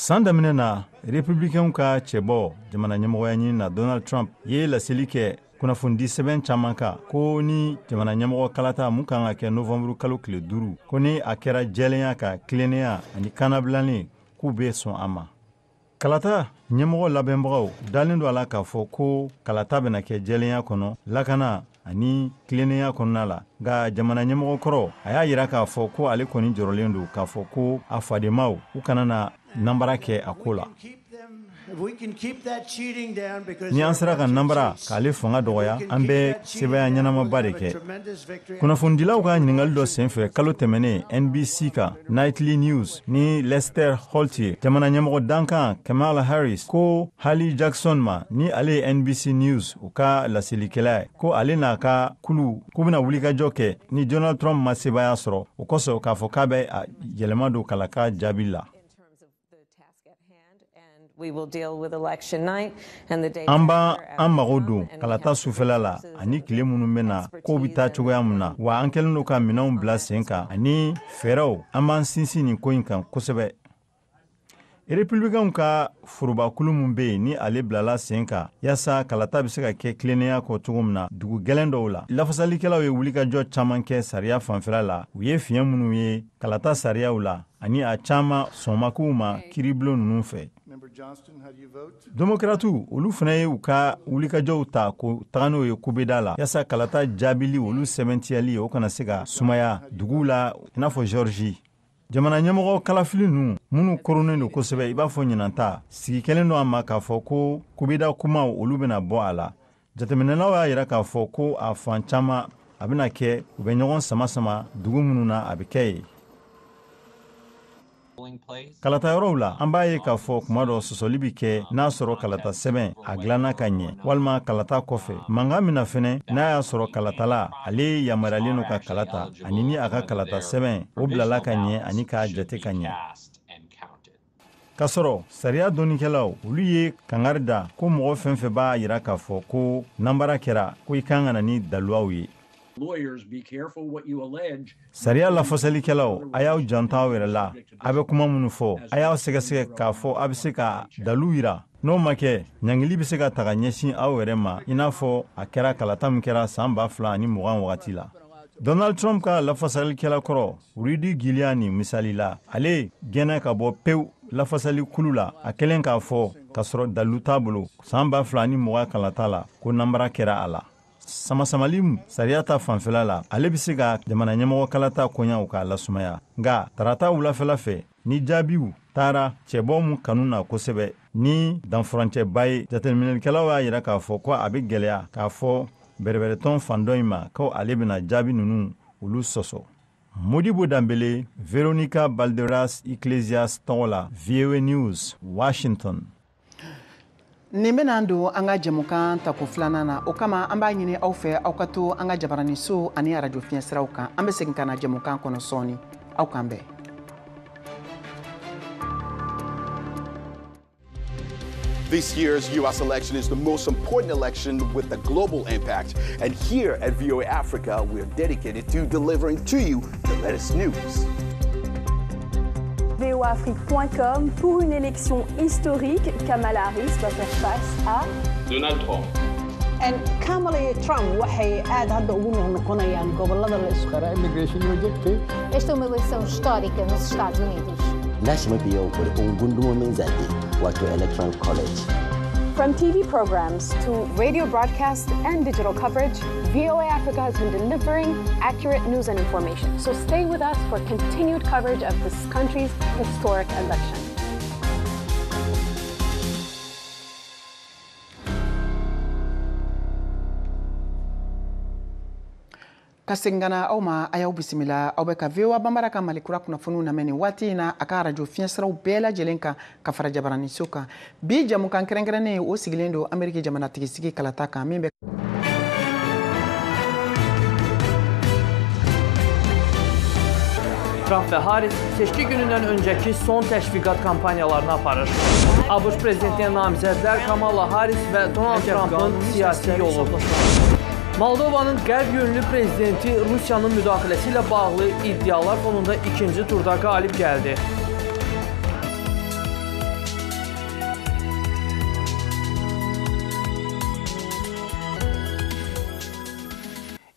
San daminɛ na républicains ka cɛbɔ jamana ɲɛmɔgɔya ɲini na Donald Trump ye laseli kɛ kunnafoni sɛbɛn caman kan ko ni jamana ɲɛmɔgɔ kalata mun kan ka kɛ novembre kalo tile 5 ko ni a kɛra jɛlenya ka tilennenya ani kanabilannen k'u bɛ sɔn a ma. Kalata ɲɛmɔgɔ labɛnbagaw dalen do a la k'a fɔ ko kalata bɛna kɛ jɛlenya kɔnɔ lakana ani tilennenya kɔnɔna la nka jamana ɲɛmɔgɔ kɔrɔ a y'a yira k'a fɔ ko ale kɔni jɔrɔlen do k'a fɔ ko a fademaw u kana na nambara kɛ a ko la. Ni an sera ka nambara k'ale fanga dɔgɔya an bɛ sɛbɛya ɲɛnamaba de kɛ. Kunnafonidilaw ka ɲininkali dɔ senfɛ kalo tɛmɛnen NBC ka Nightly News ni Lester Holt ye jamana ɲɛmɔgɔ dankan Kamala Harris ko Hallie Jackson ma ni ale ye NBC News u ka laselikɛla ye ko ale n'a ka kulu k'u bɛna wulikajɔ kɛ ni Donald Trump ma sebaya sɔrɔ o kosɔn k'a fɔ k'a bɛ yɛlɛma don kalaka jaabi la. We will deal with election night and the day an mago don kalata sufɛla la ani tile minnu bɛna ko bɛ taa cogoya min na wa an kɛlen do ka minɛnw bila sen kan ani fɛɛrɛw an b'an sinsin nin ko in kan kosɛbɛ. Républicains ka forobakulu min bɛ yen ni ale bilala sen kan yaasa kalata bɛ se ka kɛ tilennenya kɔ cogo min na dugu gɛlɛn dɔw la lafasalikɛlaw ye wulikajɔ caman kɛ sariya fanfɛla la u ye fiɲɛ minnu ye kalata sariyaw la ani a caman sɔnmakiw ma kiiribulon ninnu fɛ. Démocrates olu fana ye u ka wulikajɔw ta ko taga n'o ye kubeda la yaasa kalata jaabili olu sɛbɛntiyali o kana se ka sumaya duguw la i n'a fɔ Georgie. Jamana ɲɛmɔgɔ kalafili ninnu minnu koronnen do kosɛbɛ i b'a fɔ ɲinanta sigi kɛlen do a ma k'a fɔ ko kubeda kumaw olu bɛna bɔ a la. Jateminɛlaw y'a yira k'a fɔ ko a fan caman a bɛna kɛ u bɛ ɲɔgɔn sama dugu minnu na a bɛ kɛ ye. Kalata yɔrɔw la an b'a ye k'a fɔ kuma dɔ sɔsɔli bi kɛ n'a sɔrɔ kalata sɛbɛn a dilanna ka ɲɛ walima kalata kɔfɛ mankan min na fɛnɛ n'a y'a sɔrɔ kalatala ale yamariyalen do ka kalata ani ni a ka kalata sɛbɛn o bilala ka ɲɛ ani k'a jate ka ɲɛ. K'a sɔrɔ sariya dɔnnikɛlaw olu ye kangari da ko mɔgɔ fɛn fɛn b'a yira k'a fɔ ko nambara kɛra ko i kan ka na ni daluwaw ye. Sariya lafasalikɛlaw a y'aw janto aw yɛrɛ la a bɛ kuma minnu fɔ a y'aw sɛgɛsɛgɛ k'a fɔ a bɛ se ka dalu yira n'o ma kɛ ɲangili bɛ se ka taga ɲɛsin aw yɛrɛ ma i n'a fɔ a kɛra kalata min kɛra san 2020 wagati la. Donald Trump ka lafasalikɛla kɔrɔ Rudy Giuliani misali la ale gɛnna ka bɔ pewu lafasali kulu la a kɛlen k'a fɔ k'a sɔrɔ dalu t'a bolo san 2020 kalata la ko nambara kɛra a la. Samasamali sariya ta fanfɛla la ale bɛ se ka jamana ɲɛmɔgɔ kalata koɲaw k'a lasumaya nka tarata wulafɛla fɛ ni jaabiw taara cɛbɔ mun kanu na kosɛbɛ ni danfurancɛba ye jateminɛlikɛlaw y'a yira k'a fɔ ko a bɛ gɛlɛya k'a fɔ bɛrɛbɛrɛtɔn fan dɔ in ma ko ale bɛna jaabi ninnu olu sɔsɔ. Modibo Danbele, Veronica Balderas Iglesias tɔgɔ la VOA News, Washington. Nin bɛna don an ka jɛmukan tako filanan na o kama an b'a ɲini aw fɛ aw ka to an ka jabaraniso ani radio fiɲɛ siraw kan an bɛ segin ka na jɛmukan kɔnɔ sɔɔni aw kan bɛn. This year's U.S. election is the most important election with a global impact. And here at VOA Africa, we're dedicated to delivering to you the latest news. voaafrique.com pour une élection historique. Kamala Harris va faire face à Donald Trump. And Kamala Trump waxay aad hadda ugu noqonayaan gobolada la isku xiro immigration project. Esta é uma eleição histórica nos Estados Unidos. National biyo gundumomin zaɓe wato Electoral College. From TV programs to radio broadcasts and digital coverage, VOA Africa has been delivering accurate news and information. So stay with us for continued coverage of this country's historic election. Kasengana aw ma a y'aw bisimila aw bɛ ka VOA Bambara ka Mali kura kunnafoniw lamɛn nin waati in na a ka radio fiɲɛsiraw bɛɛ lajɛlen kan ka fara jabaraniso kan bi jamukan kɛrɛnkɛrɛnnen o sigilen don Ameriki jamanatigisi kalata kan min bɛ Trump ve Harris seçki gününden önceki son təşviqat kampanyalarını aparır. ABŞ prezidentliyə namizədlər Kamala Harris ve Donald Trump'ın siyasi yolu. Moldovanın qərb yönlü prezidenti Rusiyanın müdaxiləsi ilə bağlı iddialar fonunda ikinci turda qalib gəldi.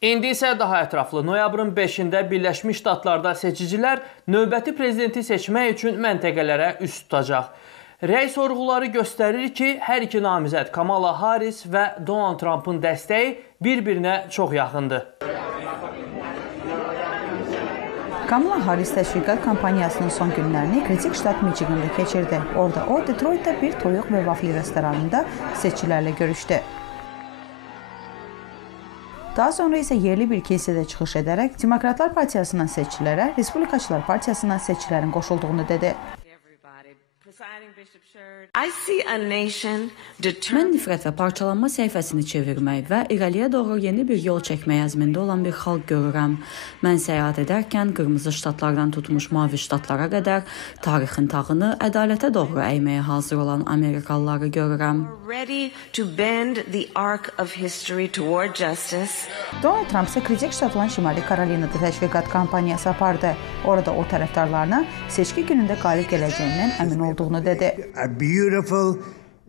İndi isə daha ətraflı. Noyabrın 5-də Birləşmiş Ştatlarda seçicilər növbəti prezidenti seçmək üçün məntəqələrə üst tutacaq. Rəy sorğuları göstərir ki, hər iki namizəd Kamala Harris və Donald Trump'ın dəstəyi bir-birinə çox yaxındır. Kamala Harris təşviqat kampaniyasının son günlərini kritik ştat Michigan'da keçirdi. Orada o, Detroit'də bir toyuq və vafli restoranında seçicilərlə görüşdü. Daha sonra isə yerli bir kilsədə çıxış edərək Demokratlar Partiyasından seçicilərə, Respublikaçılar Partiyasından seçicilərin qoşulduğunu dedi. Mən nifrət və parçalanma səhifəsini çevirmək və irəliyə doğru yeni bir yol çəkmək əzmində olan bir xalq görürəm. Mən səyahət edərkən qırmızı ştatlardan tutmuş mavi ştatlara qədər tarixin tağını ədalətə doğru əyməyə hazır olan Amerikalıları görürəm. Donald Trump isə kritik ştat olan Şimali Karolinada təşviqat kampaniyası apardı. Orada o tərəfdarlarına seçki günündə qalib gələcəyindən əmin olduğunu dedi.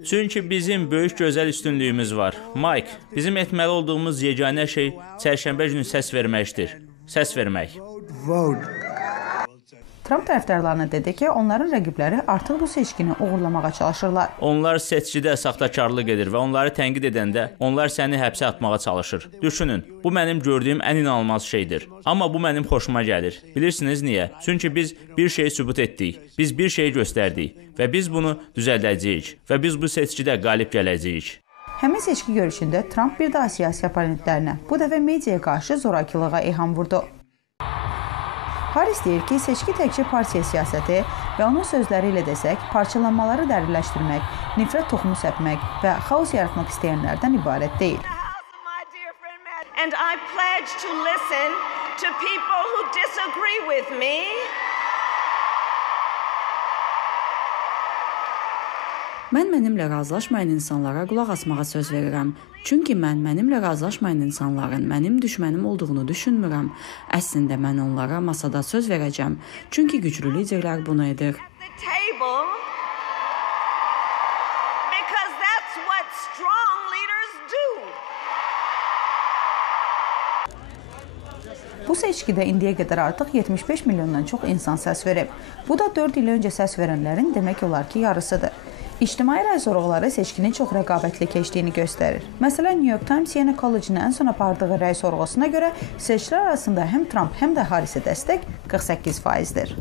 Çünki bizim böyük gözəl üstünlüyümüz var. Mike, bizim etməli olduğumuz yeganə şey çərşənbə günü səs verməkdir. Səs vermək. Trump tərəfdarlarına dedi ki, onların rəqibləri artıq bu seçkini uğurlamağa çalışırlar. Onlar seçkidə saxtakarlıq edir və onları tənqid edəndə onlar səni həbsə atmağa çalışır. Düşünün, bu mənim gördüyüm ən inanılmaz şeydir. Amma bu mənim xoşuma gəlir. Bilirsiniz niyə? Çünki biz bir şeyi sübut etdik, biz bir şeyi göstərdik və biz bunu düzəldəcəyik və biz bu seçkidə qalib gələcəyik. Həmin seçki görüşündə Trump bir daha siyasi oponentlərinə, bu dəfə mediaya qarşı zorakılığa ilham vurdu. Harris deyir ki, seçki təkcə partiya siyasəti və onun sözləri ilə desək, parçalanmaları dərinləşdirmək, nifrət toxumu səpmək və xaos yaratmaq istəyənlərdən ibarət deyil. And I pledge to listen to people who disagree with me. Mən mənimlə razılaşmayan insanlara qulaq asmağa söz verirəm. Çünki mən mənimlə razılaşmayan insanların mənim düşmənim olduğunu düşünmürəm. Əslində mən onlara masada söz verəcəm. Çünki güclü liderlər bunu edir. Bu seçkidə indiyə qədər artıq 75 milyondan çox insan səs verib. Bu da 4 il öncə səs verənlərin demək olar ki, yarısıdır. İctimai rəy sorğuları seçkinin çox rəqabətli keçdiyini göstərir. Məsələn, New York Times Yeni College'ın ən son apardığı rəy sorğusuna görə seçicilər arasında həm Trump, həm də Harris'e dəstək 48%'dir.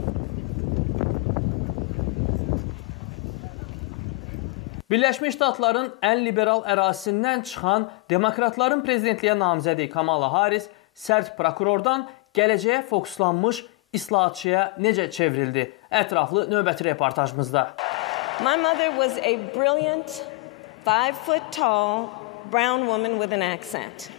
Birləşmiş Ştatların ən liberal ərazisindən çıxan Demokratların prezidentliyə namizədi Kamala Harris sərt prokurordan gələcəyə fokuslanmış islahatçıya necə çevrildi? Ətraflı növbəti reportajımızda. My mother was a brilliant, 5-foot-tall brown woman with an accent.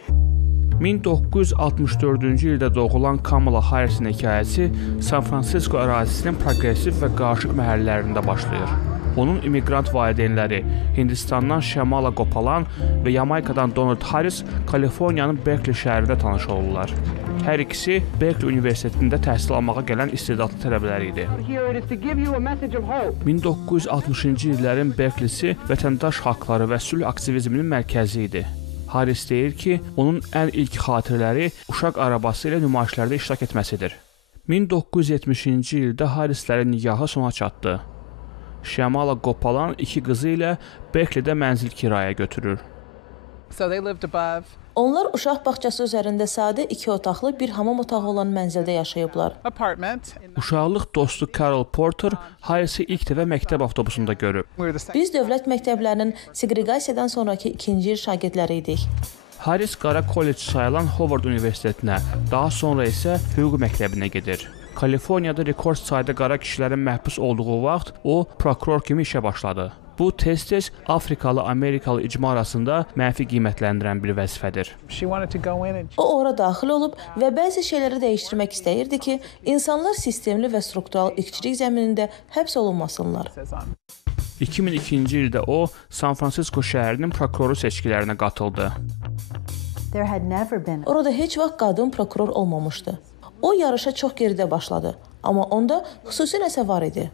1964-cü ildə doğulan Kamala Harris'in hekayəsi San Francisco ərazisinin progressiv və qarışıq məhəllələrində başlayır. Onun immigrant valideynləri Hindistandan şəmala qopalan və Yamaikadan Donald Harris Kaliforniyanın Berkeley şəhərində tanış olurlar. Hər ikisi Berkeley Universitetində təhsil almağa gələn istedadlı tələbələr idi. 1960-cı illərin Berkeley'si vətəndaş haqqları və sülh aktivizminin mərkəzi idi. Harris deyir ki, onun ən ilk xatirələri uşaq arabası ilə nümayişlərdə iştirak etməsidir. 1970-ci ildə Harrislərin nigahı sona çatdı. Şəmala qopalan iki qızı ilə Berkeley'də mənzil kiraya götürür. Onlar uşaq bağçası üzərində sadə 2 otaqlı bir hamam otağı olan mənzildə yaşayıblar. Uşaqlıq dostu Carol Porter Harris'i ilk dəfə məktəb avtobusunda görüb. Biz dövlət məktəblərinin seqreqasiyadan sonraki ikinci il şagirdləri idik. Harris qara kollec sayılan Howard Universitetinə, daha sonra isə hüquq məktəbinə gedir. Kaliforniyada rekord sayda qara kişilərin məhbus olduğu vaxt o prokuror kimi işə başladı. Bu tez-tez Afrikalı-Amerikalı icma arasında mənfi qiymətləndirən bir vəzifədir. O ora daxil olub və bəzi şeyləri dəyişdirmək istəyirdi ki, insanlar sistemli və struktural irqçilik zəminində həbs olunmasınlar. 2002-ci ildə o, San Francisco şəhərinin prokuroru seçkilərinə qatıldı. Orada heç vaxt qadın prokuror olmamışdı. O yarışa çox geridə başladı, amma onda xüsusi nəsə var idi.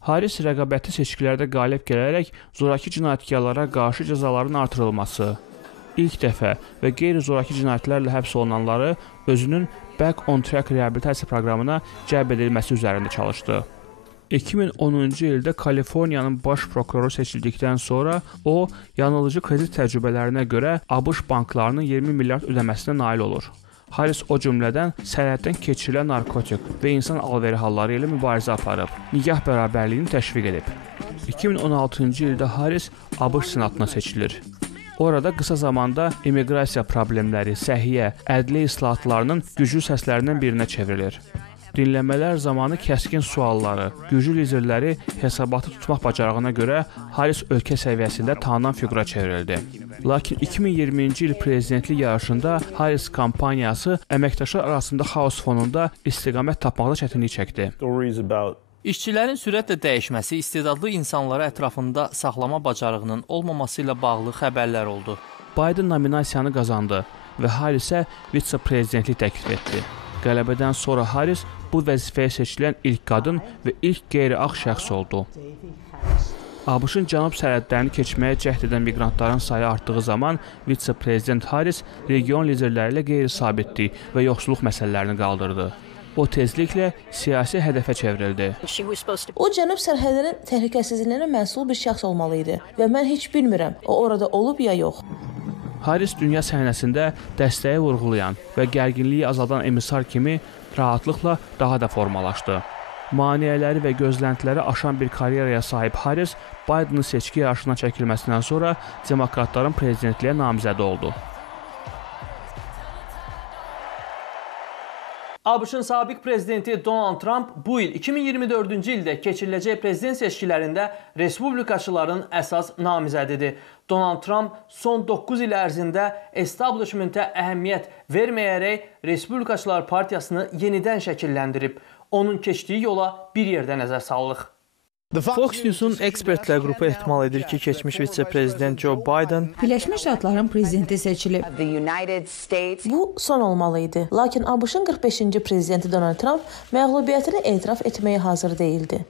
Harris rəqabətli seçkilərdə qalib gələrək zorakı cinayətkarlara qarşı cəzaların artırılması, ilk dəfə və qeyri-zorakı cinayətlərlə həbs olunanları özünün Back on Track reabilitasiya proqramına cəlb edilməsi üzərində çalışdı. 2010-cu ildə Kaliforniyanın baş prokuroru seçildikdən sonra o, yanılıcı kredit təcrübələrinə görə ABŞ banklarının 20 milyard ödəməsinə nail olur. Harris o cümlədən sərhəddən keçirilən narkotik və insan alveri halları ilə mübarizə aparıb, nikah bərabərliyini təşviq edib. 2016-cı ildə Harris ABŞ senatına seçilir. Orada qısa zamanda immiqrasiya problemləri, səhiyyə, ədliyyə islahatlarının güclü səslərindən birinə çevrilir. Dinləmələr zamanı kəskin sualları, güclü liderləri hesabatı tutmaq bacarığına görə Harris ölkə səviyyəsində tanınan fiqura çevrildi. Lakin 2020-ci il prezidentlik yarışında Harris kampaniyası əməkdaşlar arasında xaos fonunda istiqamət tapmaqda çətinlik çəkdi. İşçilərin sürətlə dəyişməsi, istedadlı insanları ətrafında saxlama bacarığının olmaması ilə bağlı xəbərlər oldu. Biden nominasiyanı qazandı və Harrisə vitse-prezidentlik təklif etdi. Qələbədən sonra Harris bu vəzifəyə seçilən ilk qadın və ilk qeyri-ağ şəxs oldu. ABŞ-ın cənub sərhədlərini keçməyə cəhd edən miqrantların sayı artdığı zaman vitse-prezident Harris region liderləri ilə qeyri-sabitlik və yoxsulluq məsələlərini qaldırdı. O tezliklə siyasi hədəfə çevrildi. O cənub sərhədinin təhlükəsizliyinə məsul bir şəxs olmalı idi və mən heç bilmirəm, o orada olub ya yox. Harris dünya səhnəsində dəstəyi vurğulayan və gərginliyi azadan emissar kimi rahatlıqla daha da formalaşdı. Maneələri və gözləntiləri aşan bir karyeraya sahib Harris Biden'ın seçki yarışına çəkilməsindən sonra demokratların prezidentliyə namizədi oldu. ABŞ-ın sabiq prezidenti Donald Trump bu il 2024-cü ildə keçiriləcək prezident seçkilərində respublikaçıların əsas namizədidir. Donald Trump son 9 il ərzində establishmentə əhəmiyyət verməyərək Respublikaçılar Partiyasını yenidən şəkilləndirib. Onun keçdiyi yola bir yerdə nəzər salırıq. Fox News-un ekspertlər qrupu ehtimal edir ki, keçmiş vitse-prezident Joe Biden Birləşmiş Ştatların prezidenti seçilib. Bu son olmalı idi. Lakin ABŞ-ın 45-ci prezidenti Donald Trump məğlubiyyətini etiraf etməyə hazır değildi.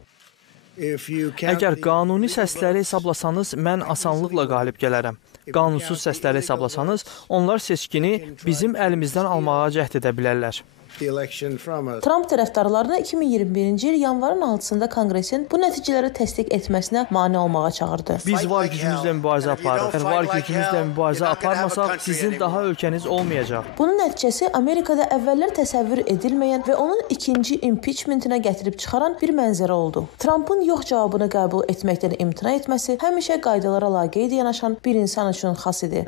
Əgər qanuni səsləri hesablasanız, mən asanlıqla qalib gələrəm. Qanunsuz səsləri hesablasanız, onlar seçkini bizim əlimizdən almağa cəhd edə bilərlər. Trump tərəfdarlarına 2021-ci il yanvarın 6-sında Konqresin bu nəticələri təsdiq etməsinə mane olmağa çağırdı. Biz var gücümüzlə mübarizə aparırıq. Əgər var gücümüzlə mübarizə aparmasaq, sizin daha ölkəniz olmayacaq. Bunun nəticəsi Amerikada əvvəllər təsəvvür edilməyən və onun ikinci impeachmentinə gətirib çıxaran bir mənzərə oldu. Trumpın yox cavabını qəbul etməkdən imtina etməsi həmişə qaydalara laqeyd yanaşan bir insan üçün xas idi.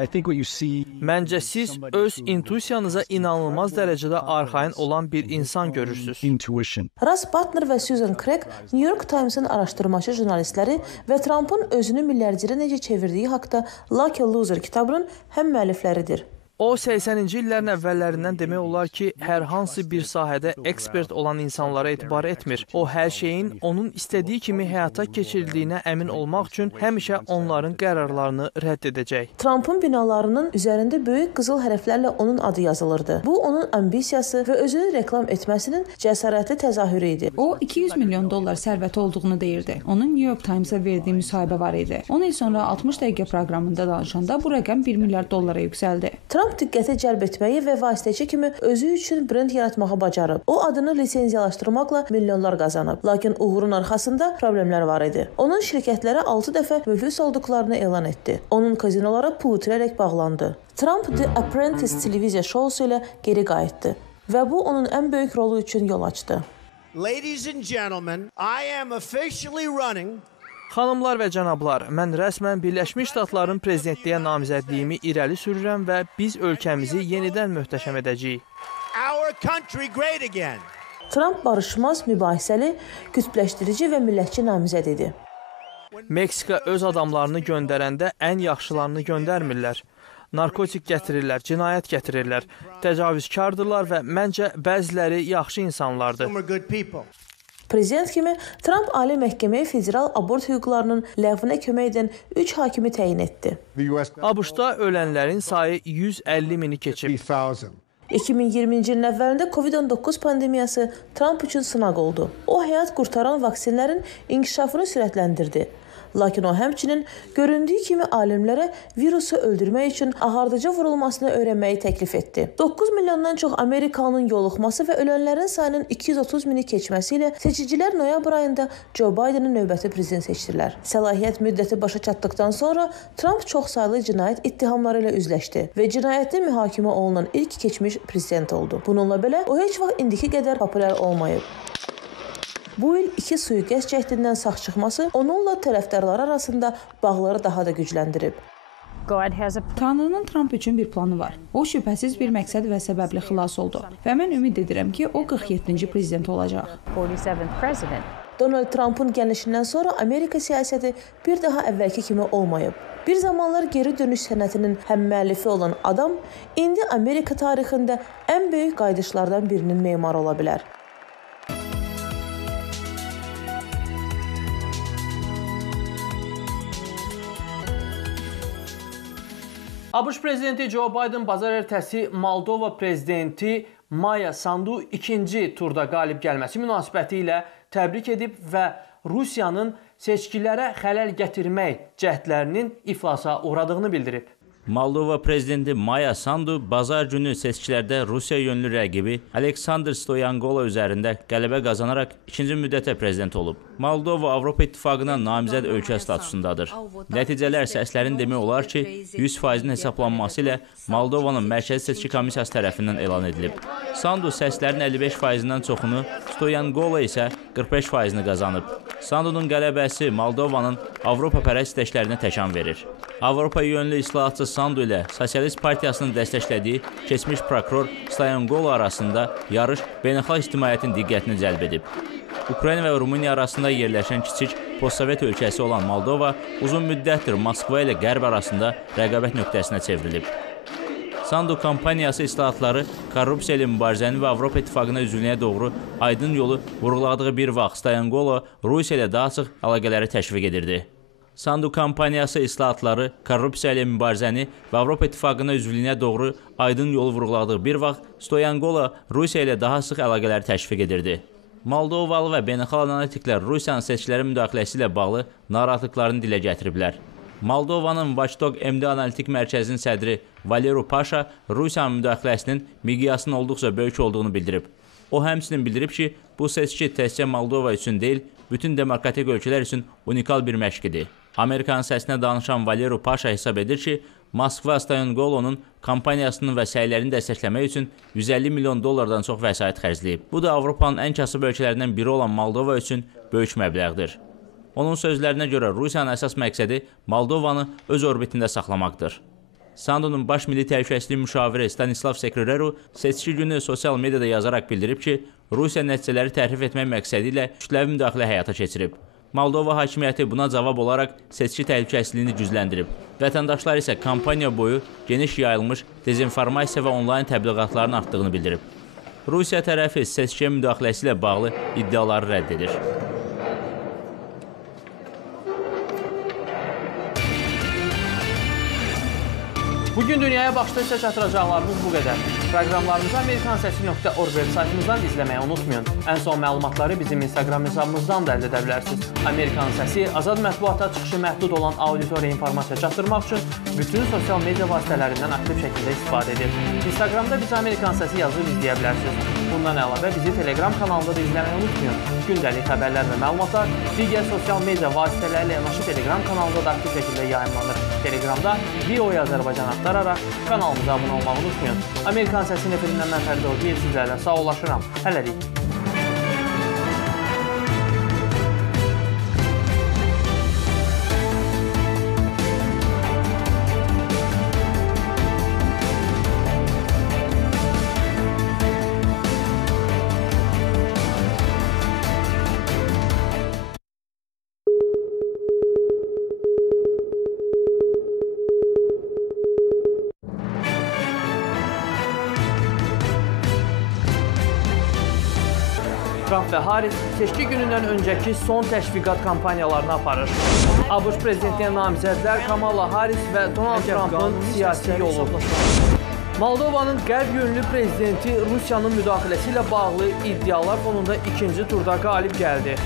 Məncə siz öz intuisiyanıza inanılmaz dərəcədə arxayın olan bir insan görürsünüz. Russ Butler və Susan Craig New York Times-ın araşdırmacı jurnalistləri və Trumpın özünü milyarderə necə çevirdiyi haqda Lucky Loser kitabının həm müəllifləridir. O 80-ci illərin əvvəllərindən demək olar ki, hər hansı bir sahədə ekspert olan insanlara etibar etmir. O, hər şeyin onun istədiyi kimi həyata keçirildiyinə əmin olmaq üçün həmişə onların qərarlarını rədd edəcək. Trumpın binalarının üzərində böyük qızıl hərflərlə onun adı yazılırdı. Bu, onun ambisiyası və özünü reklam etməsinin cəsarətli təzahürü idi. O, $200 milyon sərvəti olduğunu deyirdi. Onun New York Times-a verdiyi müsahibə var idi. 10 il sonra 60 dəqiqə proqramında danışanda bu rəqəm $1 milyard yüksəldi. Trump diqqəti cəlb etməyi və vasitəçi kimi özü üçün brend yaratmağı bacarıb. O adını lisenziyalaşdırmaqla milyonlar qazanıb. Lakin uğurun arxasında problemlər var idi. Onun şirkətlərə 6 dəfə müflis olduqlarını elan etdi. Onun kazinolara pul itirərək bağlandı. Trump The Apprentice televiziya şousu ilə geri qayıtdı və bu onun ən böyük rolu üçün yol açdı. Ladies and gentlemen, I am officially running Xanımlar və cənablar, mən rəsmən Birləşmiş Ştatların prezidentliyə namizədliyimi irəli sürürəm və biz ölkəmizi yenidən möhtəşəm edəcəyik. Trump barışmaz, mübahisəli, qütbləşdirici və millətçi namizəd idi. Meksika öz adamlarını göndərəndə ən yaxşılarını göndərmirlər. Narkotik gətirirlər, cinayət gətirirlər, təcavüzkardırlar və məncə bəziləri yaxşı insanlardır. Prezident kimi Trump Ali Məhkəməyə federal abort hüquqlarının ləğvinə kömək edən 3 hakimi təyin etdi. ABŞ-da ölənlərin sayı 150 mini keçib. 2020-ci ilin əvvəlində COVID-19 pandemiyası Trump üçün sınaq oldu. O, həyat qurtaran vaksinlərin inkişafını sürətləndirdi. Lakin o həmçinin göründüyü kimi alimlərə virusu öldürmək üçün ağardıcı vurulmasını öyrənməyi təklif etdi. 9 milyondan çox Amerikalının yoluxması və ölənlərin sayının 230 mini keçməsi ilə seçicilər noyabr ayında Joe Biden'ı növbəti prezident seçdilər. Səlahiyyət müddəti başa çatdıqdan sonra Trump çoxsaylı cinayət ittihamları ilə üzləşdi və cinayətli mühakimə olunan ilk keçmiş prezident oldu. Bununla belə o heç vaxt indiki qədər populyar olmayıb. Bu il 2 sui-qəsd cəhdindən sağ çıxması onunla tərəfdarları arasında bağları daha da gücləndirib. Tanrının Trump üçün bir planı var. O şübhəsiz bir məqsəd və səbəbli xilas oldu və mən ümid edirəm ki, o 47-ci prezident olacaq. Donald Trump'ın gəlişindən sonra Amerika siyasəti bir daha əvvəlki kimi olmayıb. Bir zamanlar geri dönüş sənətinin həm müəllifi olan adam indi Amerika tarixində ən böyük qayıdışlardan birinin memarı ola bilər. ABŞ prezidenti Joe Biden bazar ertəsi Moldova prezidenti Maya Sandu ikinci turda qalib gəlməsi münasibəti ilə təbrik edib və Rusiyanın seçkilərə xələl gətirmək cəhdlərinin iflasa uğradığını bildirib. Moldova prezidenti Maya Sandu bazar günü seçkilərdə Rusiya yönlü rəqibi Aleksandr Stoyanqolo üzərində qələbə qazanaraq ikinci müddətə prezident olub. Moldova Avropa İttifaqına namizəd ölkə statusundadır. Nəticələr səslərin demək olar ki, 100%-in hesablanması ilə Moldovanın Mərkəzi Seçki Komissiyası tərəfindən elan edilib. Sandu səslərin 55%-dən çoxunu, Stoyanqolo isə 45%-ni qazanıb. Sandunun qələbəsi Moldovanın Avropa pərəst istəklərinə təkan verir. Avropa yönlü islahatçı Sandu ilə Sosialist Partiyasının dəstəklədiyi keçmiş prokuror Stoyanqolo arasında yarış beynəlxalq ictimaiyyətin diqqətini cəlb edib. Ukrayna və Rumıniya arasında yerləşən kiçik postsovet ölkəsi olan Moldova uzun müddətdir Moskva ilə Qərb arasında rəqabət nöqtəsinə çevrilib. Sandu kampaniyası islahatları, korrupsiya ilə mübarizəni və Avropa İttifaqına üzvlüyə doğru aydın yolu vurğuladığı bir vaxt Stoyanqolo Rusiya ilə daha çox əlaqələri təşviq edirdi. Sandu kampaniyası islahatları, korrupsiya ilə mübarizəni və Avropa İttifaqına üzvlüyünə doğru aydın yolu vurğuladığı bir vaxt Stoyanqolo Rusiya ilə daha sıx əlaqələri təşviq edirdi. Moldovalı və beynəlxalq analitiklər Rusiyanın seçkilərə müdaxiləsi ilə bağlı narahatlıqlarını dilə gətiriblər. Moldovanın Watchdog MD Analitik Mərkəzinin sədri Valeru Paşa Rusiyanın müdaxiləsinin miqyasının olduqca böyük olduğunu bildirib. O həmçinin bildirib ki, bu seçki təkcə Moldova üçün deyil, bütün demokratik ölkələr üçün unikal bir məşqidir. Amerikanın səsinə danışan Valeru Paşa hesab edir ki, Moskva Stoyanqolonun kampaniyasının və səylərini dəstəkləmək üçün 150 milyon dollardan çox vəsait xərcləyib. Bu da Avropanın ən kasıb ölkələrindən biri olan Moldova üçün böyük məbləğdir. Onun sözlərinə görə Rusiyanın əsas məqsədi Moldovanı öz orbitində saxlamaqdır. Sandunun baş milli təhlükəsizlik müşaviri Stanislav Sekrereru seçki günü sosial mediada yazaraq bildirib ki, Rusiya nəticələri tərif etmək məqsədi ilə kütləvi müdaxilə həyata keçirib. Moldova hakimiyyəti buna cavab olaraq seçki təhlükəsizliyini gücləndirib. Vətəndaşlar isə kampaniya boyu geniş yayılmış dezinformasiya və onlayn təbliğatların artdığını bildirib. Rusiya tərəfi seçkiyə müdaxiləsi ilə bağlı iddiaları rədd edir. Bugün dünyaya baxışda isə çatdıracaqlarımız bu qədər. Proqramlarımızı amerikansesi.org veb-saytımızdan izləməyi unutmayın. Ən son məlumatları bizim Instagram hesabımızdan da əldə edə bilərsiniz. Amerikan Səsi azad mətbuata çıxışı məhdud olan auditoriya informasiya çatdırmaq üçün bütün sosial media vasitələrindən aktiv şəkildə istifadə edir. Instagramda bizi Amerikan Səsi yazıb izləyə bilərsiniz. Bundan əlavə bizi Telegram kanalında da izləməyi unutmayın. Gündəlik xəbərlər və məlumatlar digər sosial media vasitələri ilə yanaşı Telegram kanalında da aktiv şəkildə yayımlanır. Telegramda VOA Azərbaycan axtararaq kanalımıza abunə olmağı unutmayın. Amerikan Səsinin efirindən mən Fərid Orduyev sizlərlə sağollaşıram. Hələlik. Tramp və Harris seçki günündən öncəki son təşviqat kampaniyalarını aparır. ABŞ prezidentliyə namizədlər Kamala Harris və Donald Trump'ın siyasi yolu. Moldovanın qərb yönlü prezidenti Rusiyanın müdaxiləsi ilə bağlı iddialar fonunda ikinci turda qalib gəldi.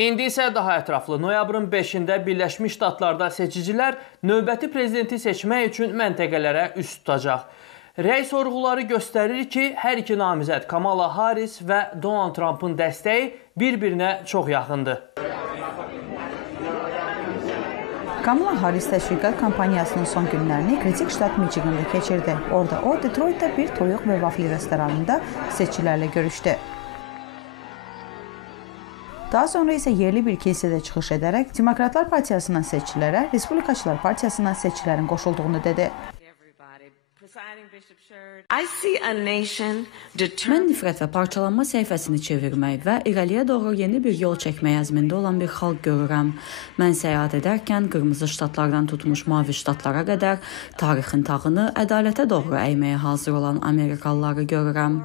İndi isə daha ətraflı. Noyabrın 5-də Birləşmiş Ştatlarda seçicilər növbəti prezidenti seçmək üçün məntəqələrə üst tutacaq. Rəy sorğuları göstərir ki, hər iki namizəd Kamala Harris və Donald Trump'ın dəstəyi bir-birinə çox yaxındır. Kamala Harris təşviqat kampaniyasının son günlərini kritik ştat Michiganda keçirdi. Orada o, Detroitdə bir toyuq və vafli restoranında seçicilərlə görüşdü. Daha sonra isə yerli bir kilsədə çıxış edərək Demokratlar Partiyasından seçicilərə, Respublikaçılar Partiyasından seçicilərin qoşulduğunu dedi. Mən nifrət və parçalanma səhifəsini çevirmək və irəliyə doğru yeni bir yol çəkmək əzmində olan bir xalq görürəm. Mən səyahət edərkən qırmızı ştatlardan tutmuş mavi ştatlara qədər tarixin tağını ədalətə doğru əyməyə hazır olan Amerikalıları görürəm.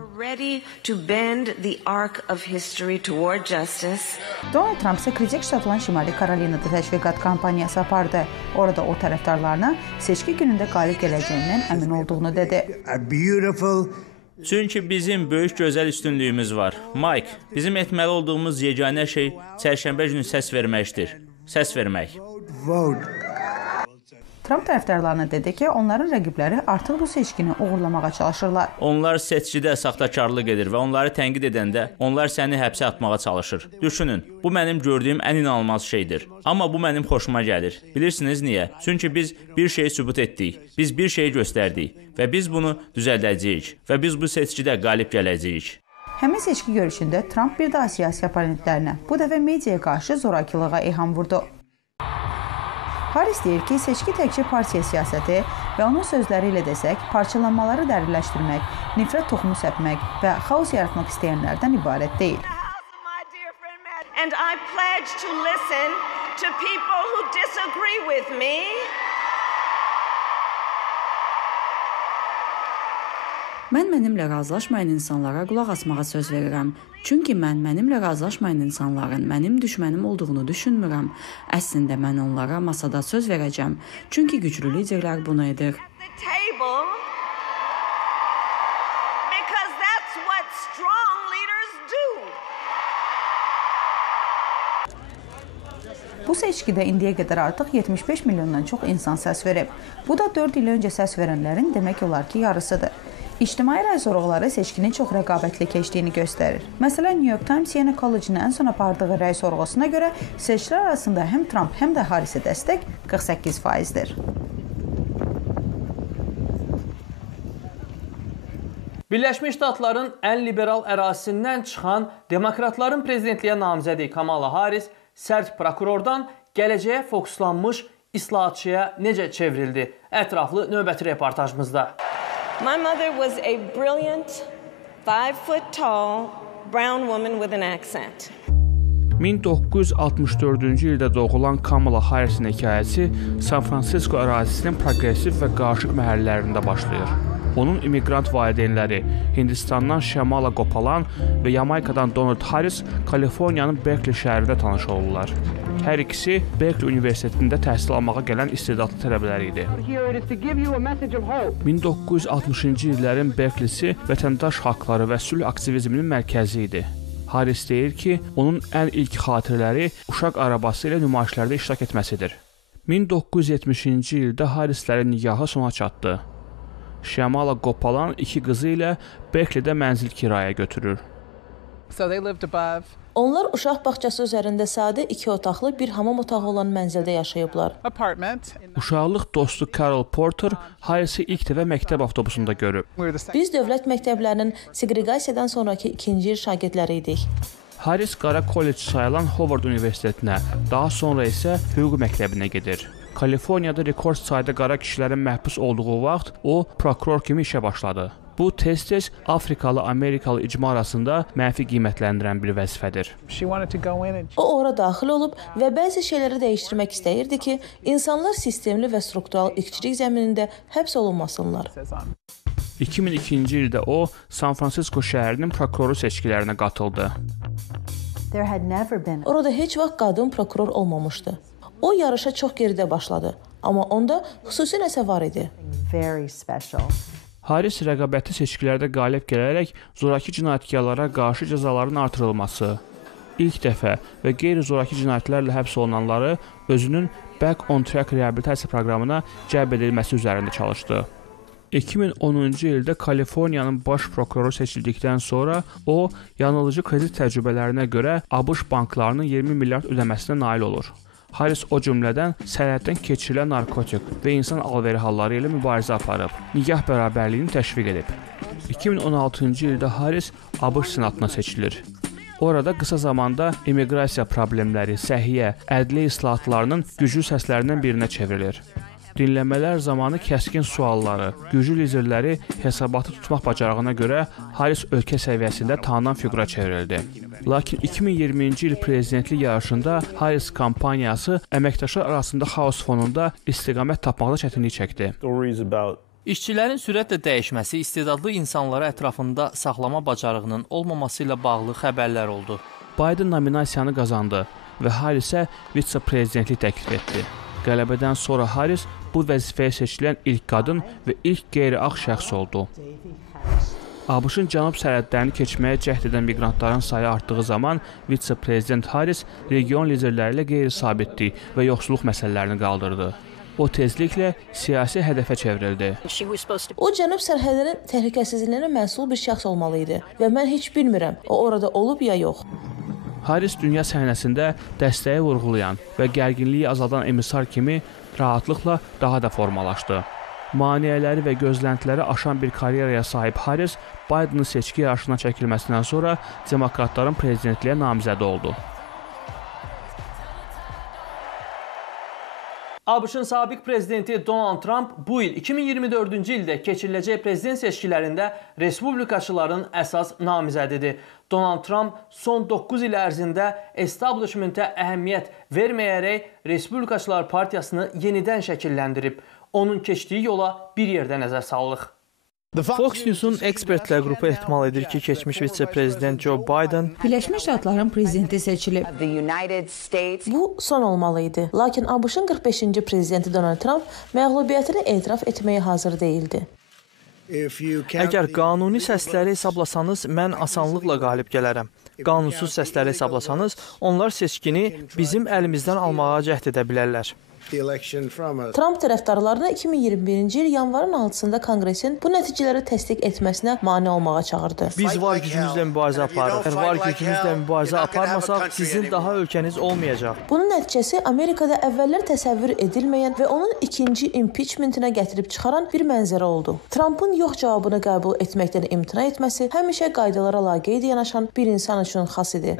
Donald Trump isə kritik ştat olan Şimali Karolinada təşviqat kampaniyası apardı. Orada o tərəfdarlarına seçki günündə qalib gələcəyindən əmin olduğunu dedi. Çünki bizim böyük gözəl üstünlüyümüz var. Mike, bizim etməli olduğumuz yeganə şey çərşənbə günü səs verməkdir. Səs vermək. Trump tərəfdarlarına dedi ki, onların rəqibləri artıq bu seçkini uğurlamağa çalışırlar. Onlar seçkidə saxtakarlıq edir və onları tənqid edəndə onlar səni həbsə atmağa çalışır. Düşünün, bu mənim gördüyüm ən inanılmaz şeydir. Amma bu mənim xoşuma gəlir. Bilirsiniz niyə? Çünki biz bir şeyi sübut etdik, biz bir şeyi göstərdik və biz bunu düzəldəcəyik və biz bu seçkidə qalib gələcəyik. Həmin seçki görüşündə Trump bir daha siyasi oponentlərinə, bu dəfə mediaya qarşı zorakılığa eyham vurdu. Harris deyir ki, seçki təkcə partiya siyasəti və onun sözləri ilə desək, parçalanmaları dərinləşdirmək, nifrət toxumu səpmək və xaos yaratmaq istəyənlərdən ibarət deyil. And I pledge to listen to people who disagree with me. Mən mənimlə razılaşmayan insanlara qulaq asmağa söz verirəm. Çünki mən mənimlə razılaşmayan insanların mənim düşmənim olduğunu düşünmürəm. Əslində mən onlara masada söz verəcəm. Çünki güclü liderlər bunu edir. Bu seçkidə indiyə qədər artıq 75 milyondan çox insan səs verib. Bu da 4 il öncə səs verənlərin demək olar ki, yarısıdır. İctimai rəy sorğuları seçkinin çox rəqabətli keçdiyini göstərir. Məsələn, New York Times Siena College'ın ən son apardığı rəy sorğusuna görə seçicilər arasında həm Trump, həm də Harrisə dəstək 48%dir. Birləşmiş Ştatların ən liberal ərazisindən çıxan Demokratların prezidentliyə namizədi Kamala Harris sərt prokurordan gələcəyə fokuslanmış islahatçıya necə çevrildi? Ətraflı növbəti reportajımızda. My mother was a brilliant, 5-foot-tall brown woman with an accent. 1964-cü ildə doğulan Kamala Harrisin hekayəsi San Francisco ərazisinin progressiv və qarışıq məhəllələrində başlayır. Onun immigrant valideynləri Hindistandan şəmala qopalan və Yamaykadan Donald Harris Kaliforniyanın Berkeley şəhərində tanış olurlar. Hər ikisi Berkeley Universitetində təhsil almağa gələn istedadlı tələbələr idi. 1960-cı illərin Berkeley'si vətəndaş haqqları və sülh aktivizminin mərkəzi idi. Harris deyir ki, onun ən ilk xatirələri uşaq arabası ilə nümayişlərdə iştirak etməsidir. 1970-ci ildə Harrislərin nigahı sona çatdı. Şəmala qopalan iki qızı ilə Berkeley'də mənzil kirayəyə götürür. Onlar uşaq bağçası üzərində sadə 2 otaqlı bir hamam otağı olan mənzildə yaşayıblar. Uşaqlıq dostu Carol Porter Harrisi ilk dəfə məktəb avtobusunda görüb. Biz dövlət məktəblərinin seqregasiyadan sonraki ikinci il şagirdləri idik. Harris qara kollec sayılan Howard Universitetinə, daha sonra isə hüquq məktəbinə gedir. Kaliforniyada rekord sayda qara kişilərin məhbus olduğu vaxt o prokuror kimi işə başladı. Bu tez-tez Afrikalı-Amerikalı icma arasında mənfi qiymətləndirən bir vəzifədir. O ora daxil olub və bəzi şeyləri dəyişdirmək istəyirdi ki, insanlar sistemli və struktural irqçilik zəminində həbs olunmasınlar. 2002-ci ildə o, San Francisco şəhərinin prokuroru seçkilərinə qatıldı. Orada heç vaxt qadın prokuror olmamışdı. O yarışa çox geridə başladı, amma onda xüsusi nəsə var idi. Haris rəqabətli seçkilərdə qalib gələrək zorakı cinayətkarlara qarşı cəzaların artırılması, ilk dəfə və qeyri-zorakı cinayətlərlə həbs olunanları özünün Back on Track reabilitasiya proqramına cəlb edilməsi üzərində çalışdı. 2010-cu ildə Kaliforniyanın baş prokuroru seçildikdən sonra o, yanılıcı kredit təcrübələrinə görə ABŞ banklarının 20 milyard ödəməsinə nail olur. Haris o cümlədən sərhəddən keçirilən narkotik və insan alveri halları ilə mübarizə aparıb, nigah bərabərliyini təşviq edib. 2016-cı ildə Haris ABŞ senatına seçilir. Orada qısa zamanda immiqrasiya problemləri, səhiyyə, ədliyyə islahatlarının güclü səslərindən birinə çevrilir. Dinləmələr zamanı kəskin sualları, güclü liderləri hesabatı tutmaq bacarığına görə Haris ölkə səviyyəsində tanınan fiqura çevrildi. Lakin 2020-ci il prezidentlik yarışında Haris kampaniyası əməkdaşlar arasında xaos fonunda istiqamət tapmaqda çətinlik çəkdi. İşçilərin sürətlə dəyişməsi, istedadlı insanları ətrafında saxlama bacarığının olmaması ilə bağlı xəbərlər oldu. Biden nominasiyanı qazandı və Harisə vitse-prezidentlik təklif etdi. Qələbədən sonra Haris bu vəzifəyə seçilən ilk qadın və ilk qeyri-ağ şəxs oldu. ABŞ-ın cənub sərhədlərini keçməyə cəhd edən miqrantların sayı artdığı zaman vitse-prezident Haris region liderləri ilə qeyri-sabitlik və yoxsulluq məsələlərini qaldırdı. O tezliklə siyasi hədəfə çevrildi. O cənub sərhədinin təhlükəsizliyinə məsul bir şəxs olmalı idi və mən heç bilmirəm, o orada olub ya yox. Haris dünya səhnəsində dəstəyi vurğulayan və gərginliyi azadan emissar kimi rahatlıqla daha da formalaşdı. Maneələri və gözləntiləri aşan bir karyeraya sahib Haris, Biden'ın seçki yarışına çəkilməsindən sonra demokratların prezidentliyə namizədi oldu. ABŞ-ın sabiq prezidenti Donald Trump bu il 2024-cü ildə keçiriləcək prezident seçkilərində respublikaçıların əsas namizədidir. Donald Trump son 9 il ərzində establishmentə əhəmiyyət verməyərək Respublikaçılar Partiyasını yenidən şəkilləndirib. Onun keçdiyi yola bir yerdə nəzər salırıq. Fox News-un ekspertlər qrupu ehtimal edir ki, keçmiş vitse-prezident Joe Biden Birləşmiş Ştatların prezidenti seçilib. Bu son olmalı idi. Lakin ABŞ-ın 45-ci prezidenti Donald Trump məğlubiyyətini etiraf etməyə hazır değildi. Əgər qanuni səsləri hesablasanız, mən asanlıqla qalib gələrəm. Qanunsuz səsləri hesablasanız, onlar seçkini bizim əlimizdən almağa cəhd edə bilərlər. Trump tərəfdarlarını 2021-ci il yanvarın 6-sında Konqresin bu nəticələri təsdiq etməsinə mane olmağa çağırdı. Biz var gücümüzlə mübarizə aparırıq. Əgər var gücümüzlə mübarizə aparmasaq, sizin daha ölkəniz olmayacaq. Bunun nəticəsi Amerikada əvvəllər təsəvvür edilməyən və onun ikinci impeachmentinə gətirib çıxaran bir mənzərə oldu. Trumpın yox cavabını qəbul etməkdən imtina etməsi həmişə qaydalara laqeyd yanaşan bir insan üçün xas idi.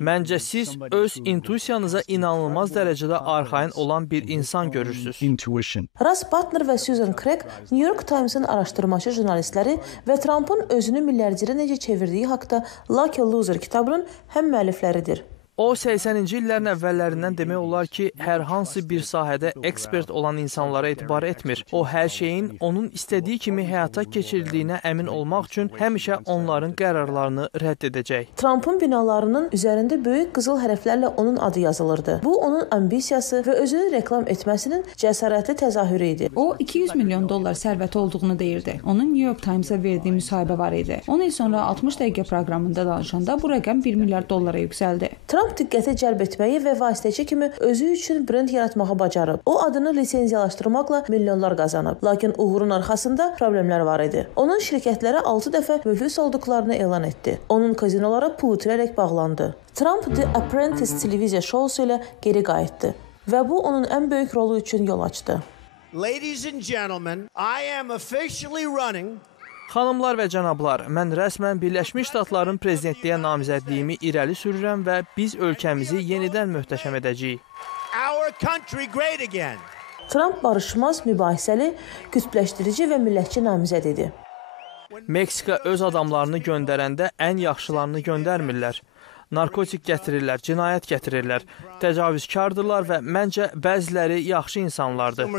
Məncə siz öz intuisiyanıza inanılmaz dərəcədə arxayın olan bir insan görürsünüz. Russ Butler və Susan Craig New York Times-ın araşdırmacı jurnalistləri və Trumpın özünü milyarderə necə çevirdiyi haqqında Lucky Loser kitabının həm müəllifləridir. O 80-ci illərin əvvəllərindən demək olar ki, hər hansı bir sahədə ekspert olan insanlara etibar etmir. O hər şeyin onun istədiyi kimi həyata keçirildiyinə əmin olmaq üçün həmişə onların qərarlarını rədd edəcək. Trumpın binalarının üzərində böyük qızıl hərflərlə onun adı yazılırdı. Bu onun ambisiyası və özünü reklam etməsinin cəsarətli təzahürü idi. O 200 milyon dollar sərvəti olduğunu deyirdi. Onun New York Times-a verdiyi müsahibə var idi. 10 il sonra 60 dəqiqə proqramında danışanda bu rəqəm 1 milyard dollara yüksəldi. Trump diqqəti cəlb etməyi və vasitəçi kimi özü üçün brend yaratmağı bacarıb. O adını lisenziyalaşdırmaqla milyonlar qazanıb. Lakin uğurun arxasında problemlər var idi. Onun şirkətlərə 6 dəfə müflis olduqlarını elan etdi. Onun kazinolara pul itirərək bağlandı. Trump The Apprentice televiziya şousu ilə geri qayıtdı və bu onun ən böyük rolu üçün yol açdı. Ladies and gentlemen, I am officially running. Xanımlar və cənablar, mən rəsmən Birləşmiş Ştatların prezidentliyə namizədliyimi irəli sürürəm və biz ölkəmizi yenidən möhtəşəm edəcəyik. Trump barışmaz, mübahisəli, qütbləşdirici və millətçi namizəd idi. Meksika öz adamlarını göndərəndə ən yaxşılarını göndərmirlər. Narkotik gətirirlər, cinayət gətirirlər, təcavüzkardırlar və məncə bəziləri yaxşı insanlardır.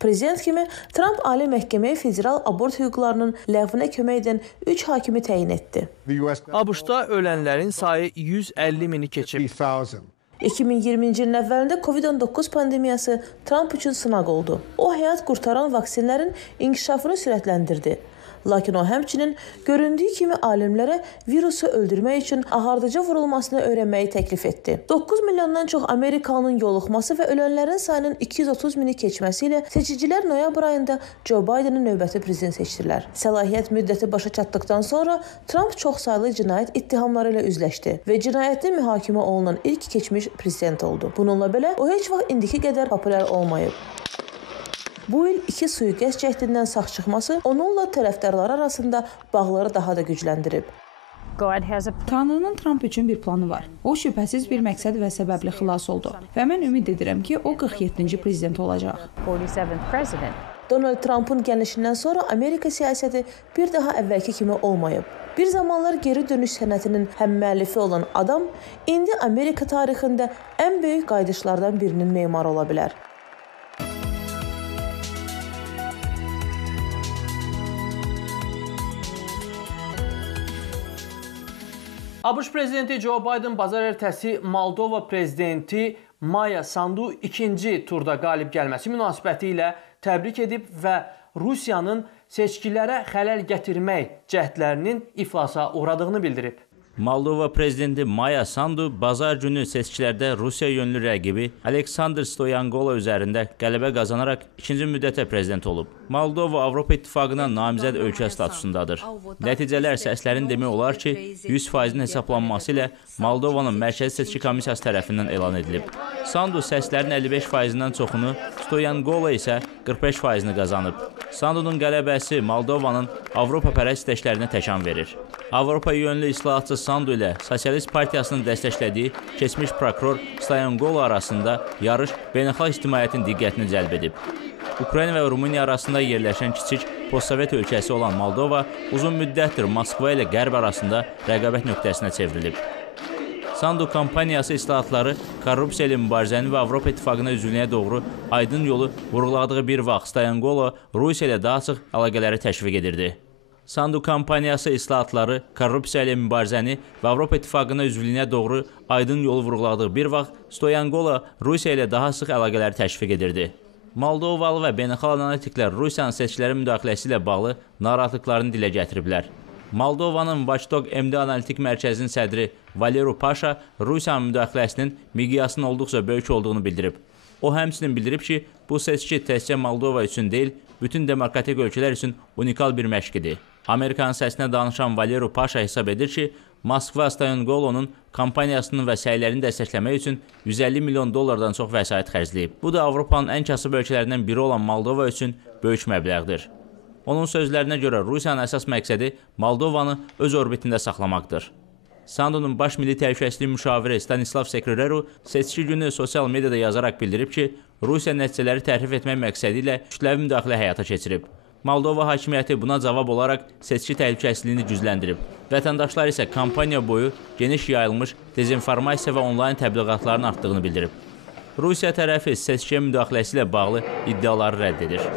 Prezident kimi Trump Ali Məhkəməyə federal abort hüquqlarının ləğvinə kömək edən 3 hakimi təyin etdi. ABŞ-da ölənlərin sayı 150 mini keçib. 2020-ci ilin əvvəlində COVID-19 pandemiyası Trump üçün sınaq oldu. O, həyat qurtaran vaksinlərin inkişafını sürətləndirdi. Lakin o həmçinin göründüyü kimi alimlərə virusu öldürmək üçün ağardıcı vurulmasını öyrənməyi təklif etdi. 9 milyondan çox Amerikalının yoluxması və ölənlərin sayının 230 mini keçməsi ilə seçicilər noyabr ayında Joe Biden'ı növbəti prezident seçdilər. Səlahiyyət müddəti başa çatdıqdan sonra Trump çoxsaylı cinayət ittihamları ilə üzləşdi və cinayətli mühakimə olunan ilk keçmiş prezident oldu. Bununla belə o heç vaxt indiki qədər populyar olmayıb. Bu il 2 sui-qəsd cəhdindən sağ çıxması onunla tərəfdarları arasında bağları daha da gücləndirib. Tanrının Trump üçün bir planı var. O şübhəsiz bir məqsəd və səbəblə xilas oldu və mən ümid edirəm ki, o 47-ci prezident olacaq. Donald Trump'ın gəlişindən sonra Amerika siyasəti bir daha əvvəlki kimi olmayıb. Bir zamanlar geri dönüş sənətinin həm müəllifi olan adam, indi Amerika tarixində ən böyük qayıdışlardan birinin memarı ola bilər. ABŞ prezidenti Joe Biden bazar ertəsi Moldova prezidenti Maya Sandu ikinci turda qalib gəlməsi münasibəti ilə təbrik edib və Rusiyanın seçkilərə xələl gətirmək cəhdlərinin iflasa uğradığını bildirib. Moldova prezidenti Maya Sandu bazar günü seçkilərdə Rusiya yönlü rəqibi Aleksandr Stoyanqolo üzərində qələbə qazanaraq ikinci müddətə prezident olub. Moldova Avropa İttifaqına namizəd ölkə statusundadır. Nəticələr səslərin demək olar ki, 100%-in hesablanması ilə Moldovanın Mərkəzi Seçki Komissiyası tərəfindən elan edilib. Sandu səslərin 55%-dən çoxunu, Stoyanqolo isə 45%-ni qazanıb. Sandunun qələbəsi Moldovanın Avropa pərəst istəklərinə təkan verir. Avropa yönlü islahatçı Sandu ilə Sosialist Partiyasının dəstəklədiyi keçmiş prokuror Stoyanqolo arasında yarış beynəlxalq ictimaiyyətin diqqətini cəlb edib. Ukrayna və Rumıniya arasında yerləşən kiçik postsovet ölkəsi olan Moldova uzun müddətdir Moskva ilə Qərb arasında rəqabət nöqtəsinə çevrilib. Sandu kampaniyası islahatları korrupsiya ilə mübarizəni və Avropa İttifaqına üzvlüyə doğru aydın yolu vurğuladığı bir vaxt Stoyanqolo Rusiya ilə daha çox əlaqələri təşviq edirdi. Sandu kampaniyası islahatları korrupsiya ilə mübarizəni və Avropa İttifaqına üzvlüyə doğru aydın yolu vurğuladığı bir vaxt Stoyanqolo Rusiya ilə daha sıx əlaqələri təşviq edirdi. Moldovalı və beynəlxalq analitiklər Rusiyanın seçkilərin müdaxiləsi ilə bağlı narahatlıqlarını dilə gətiriblər. Moldovanın Watchdog MD Analitik Mərkəzinin sədri Valeru Paşa Rusiyanın müdaxiləsinin miqyasının olduqca böyük olduğunu bildirib. O həmçinin bildirib ki, bu seçki təkcə Moldova üçün deyil, bütün demokratik ölkələr üçün unikal bir məşqidir. Amerikanın səsinə danışan Valeru Paşa hesab edir ki, Moskva Stoyanqolonun kampaniyasının və səylərini dəstəkləmək üçün 150 milyon dollardan çox vəsait xərcləyib. Bu da Avropanın ən kasıb ölkələrindən biri olan Moldova üçün böyük məbləğdir. Onun sözlərinə görə Rusiyanın əsas məqsədi Moldovanı öz orbitində saxlamaqdır. Sandunun baş milli təhlükəsizlik müşaviri Stanislav Sekrereru seçki günü sosial mediada yazaraq bildirib ki, Rusiya nəticələri təhrif etmək məqsədi ilə kütləvi müdaxilə həyata keçirib. Moldova hakimiyyəti buna cavab olaraq seçki təhlükəsizliyini gücləndirib. Vətəndaşlar isə kampaniya boyu geniş yayılmış dezinformasiya və onlayn təbliğatların artdığını bildirib. Rusiya tərəfi seçkiyə müdaxiləsi ilə bağlı iddiaları rədd edir.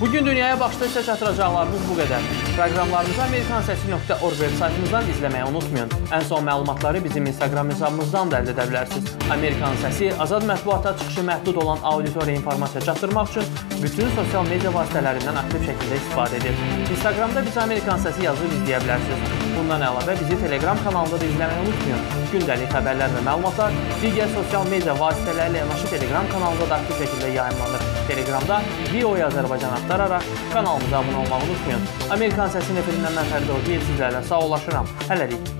Bugün dünyaya baxışda isə çatdıracaqlarımız bu qədər. Proqramlarımızı amerikansesi.org veb-saytımızdan izləməyi unutmayın. Ən son məlumatları bizim Instagram hesabımızdan da əldə edə bilərsiniz. Amerikan Səsi azad mətbuata çıxışı məhdud olan auditoriya informasiya çatdırmaq üçün bütün sosial media vasitələrindən aktiv şəkildə istifadə edir. Instagramda bizi Amerikan Səsi yazıb izləyə bilərsiniz. Bundan əlavə bizi Telegram kanalında da izləməyi unutmayın. Gündəlik xəbərlər və məlumatlar digər sosial media vasitələri ilə yanaşı Telegram kanalında da aktiv şəkildə yayımlanır. Telegramda VOA Azərbaycan axtararaq kanalımıza abunə olmağı unutmayın. Amerikan Səsinin efirindən mən Fərid Ordiyev sizlərlə sağollaşıram. Hələlik.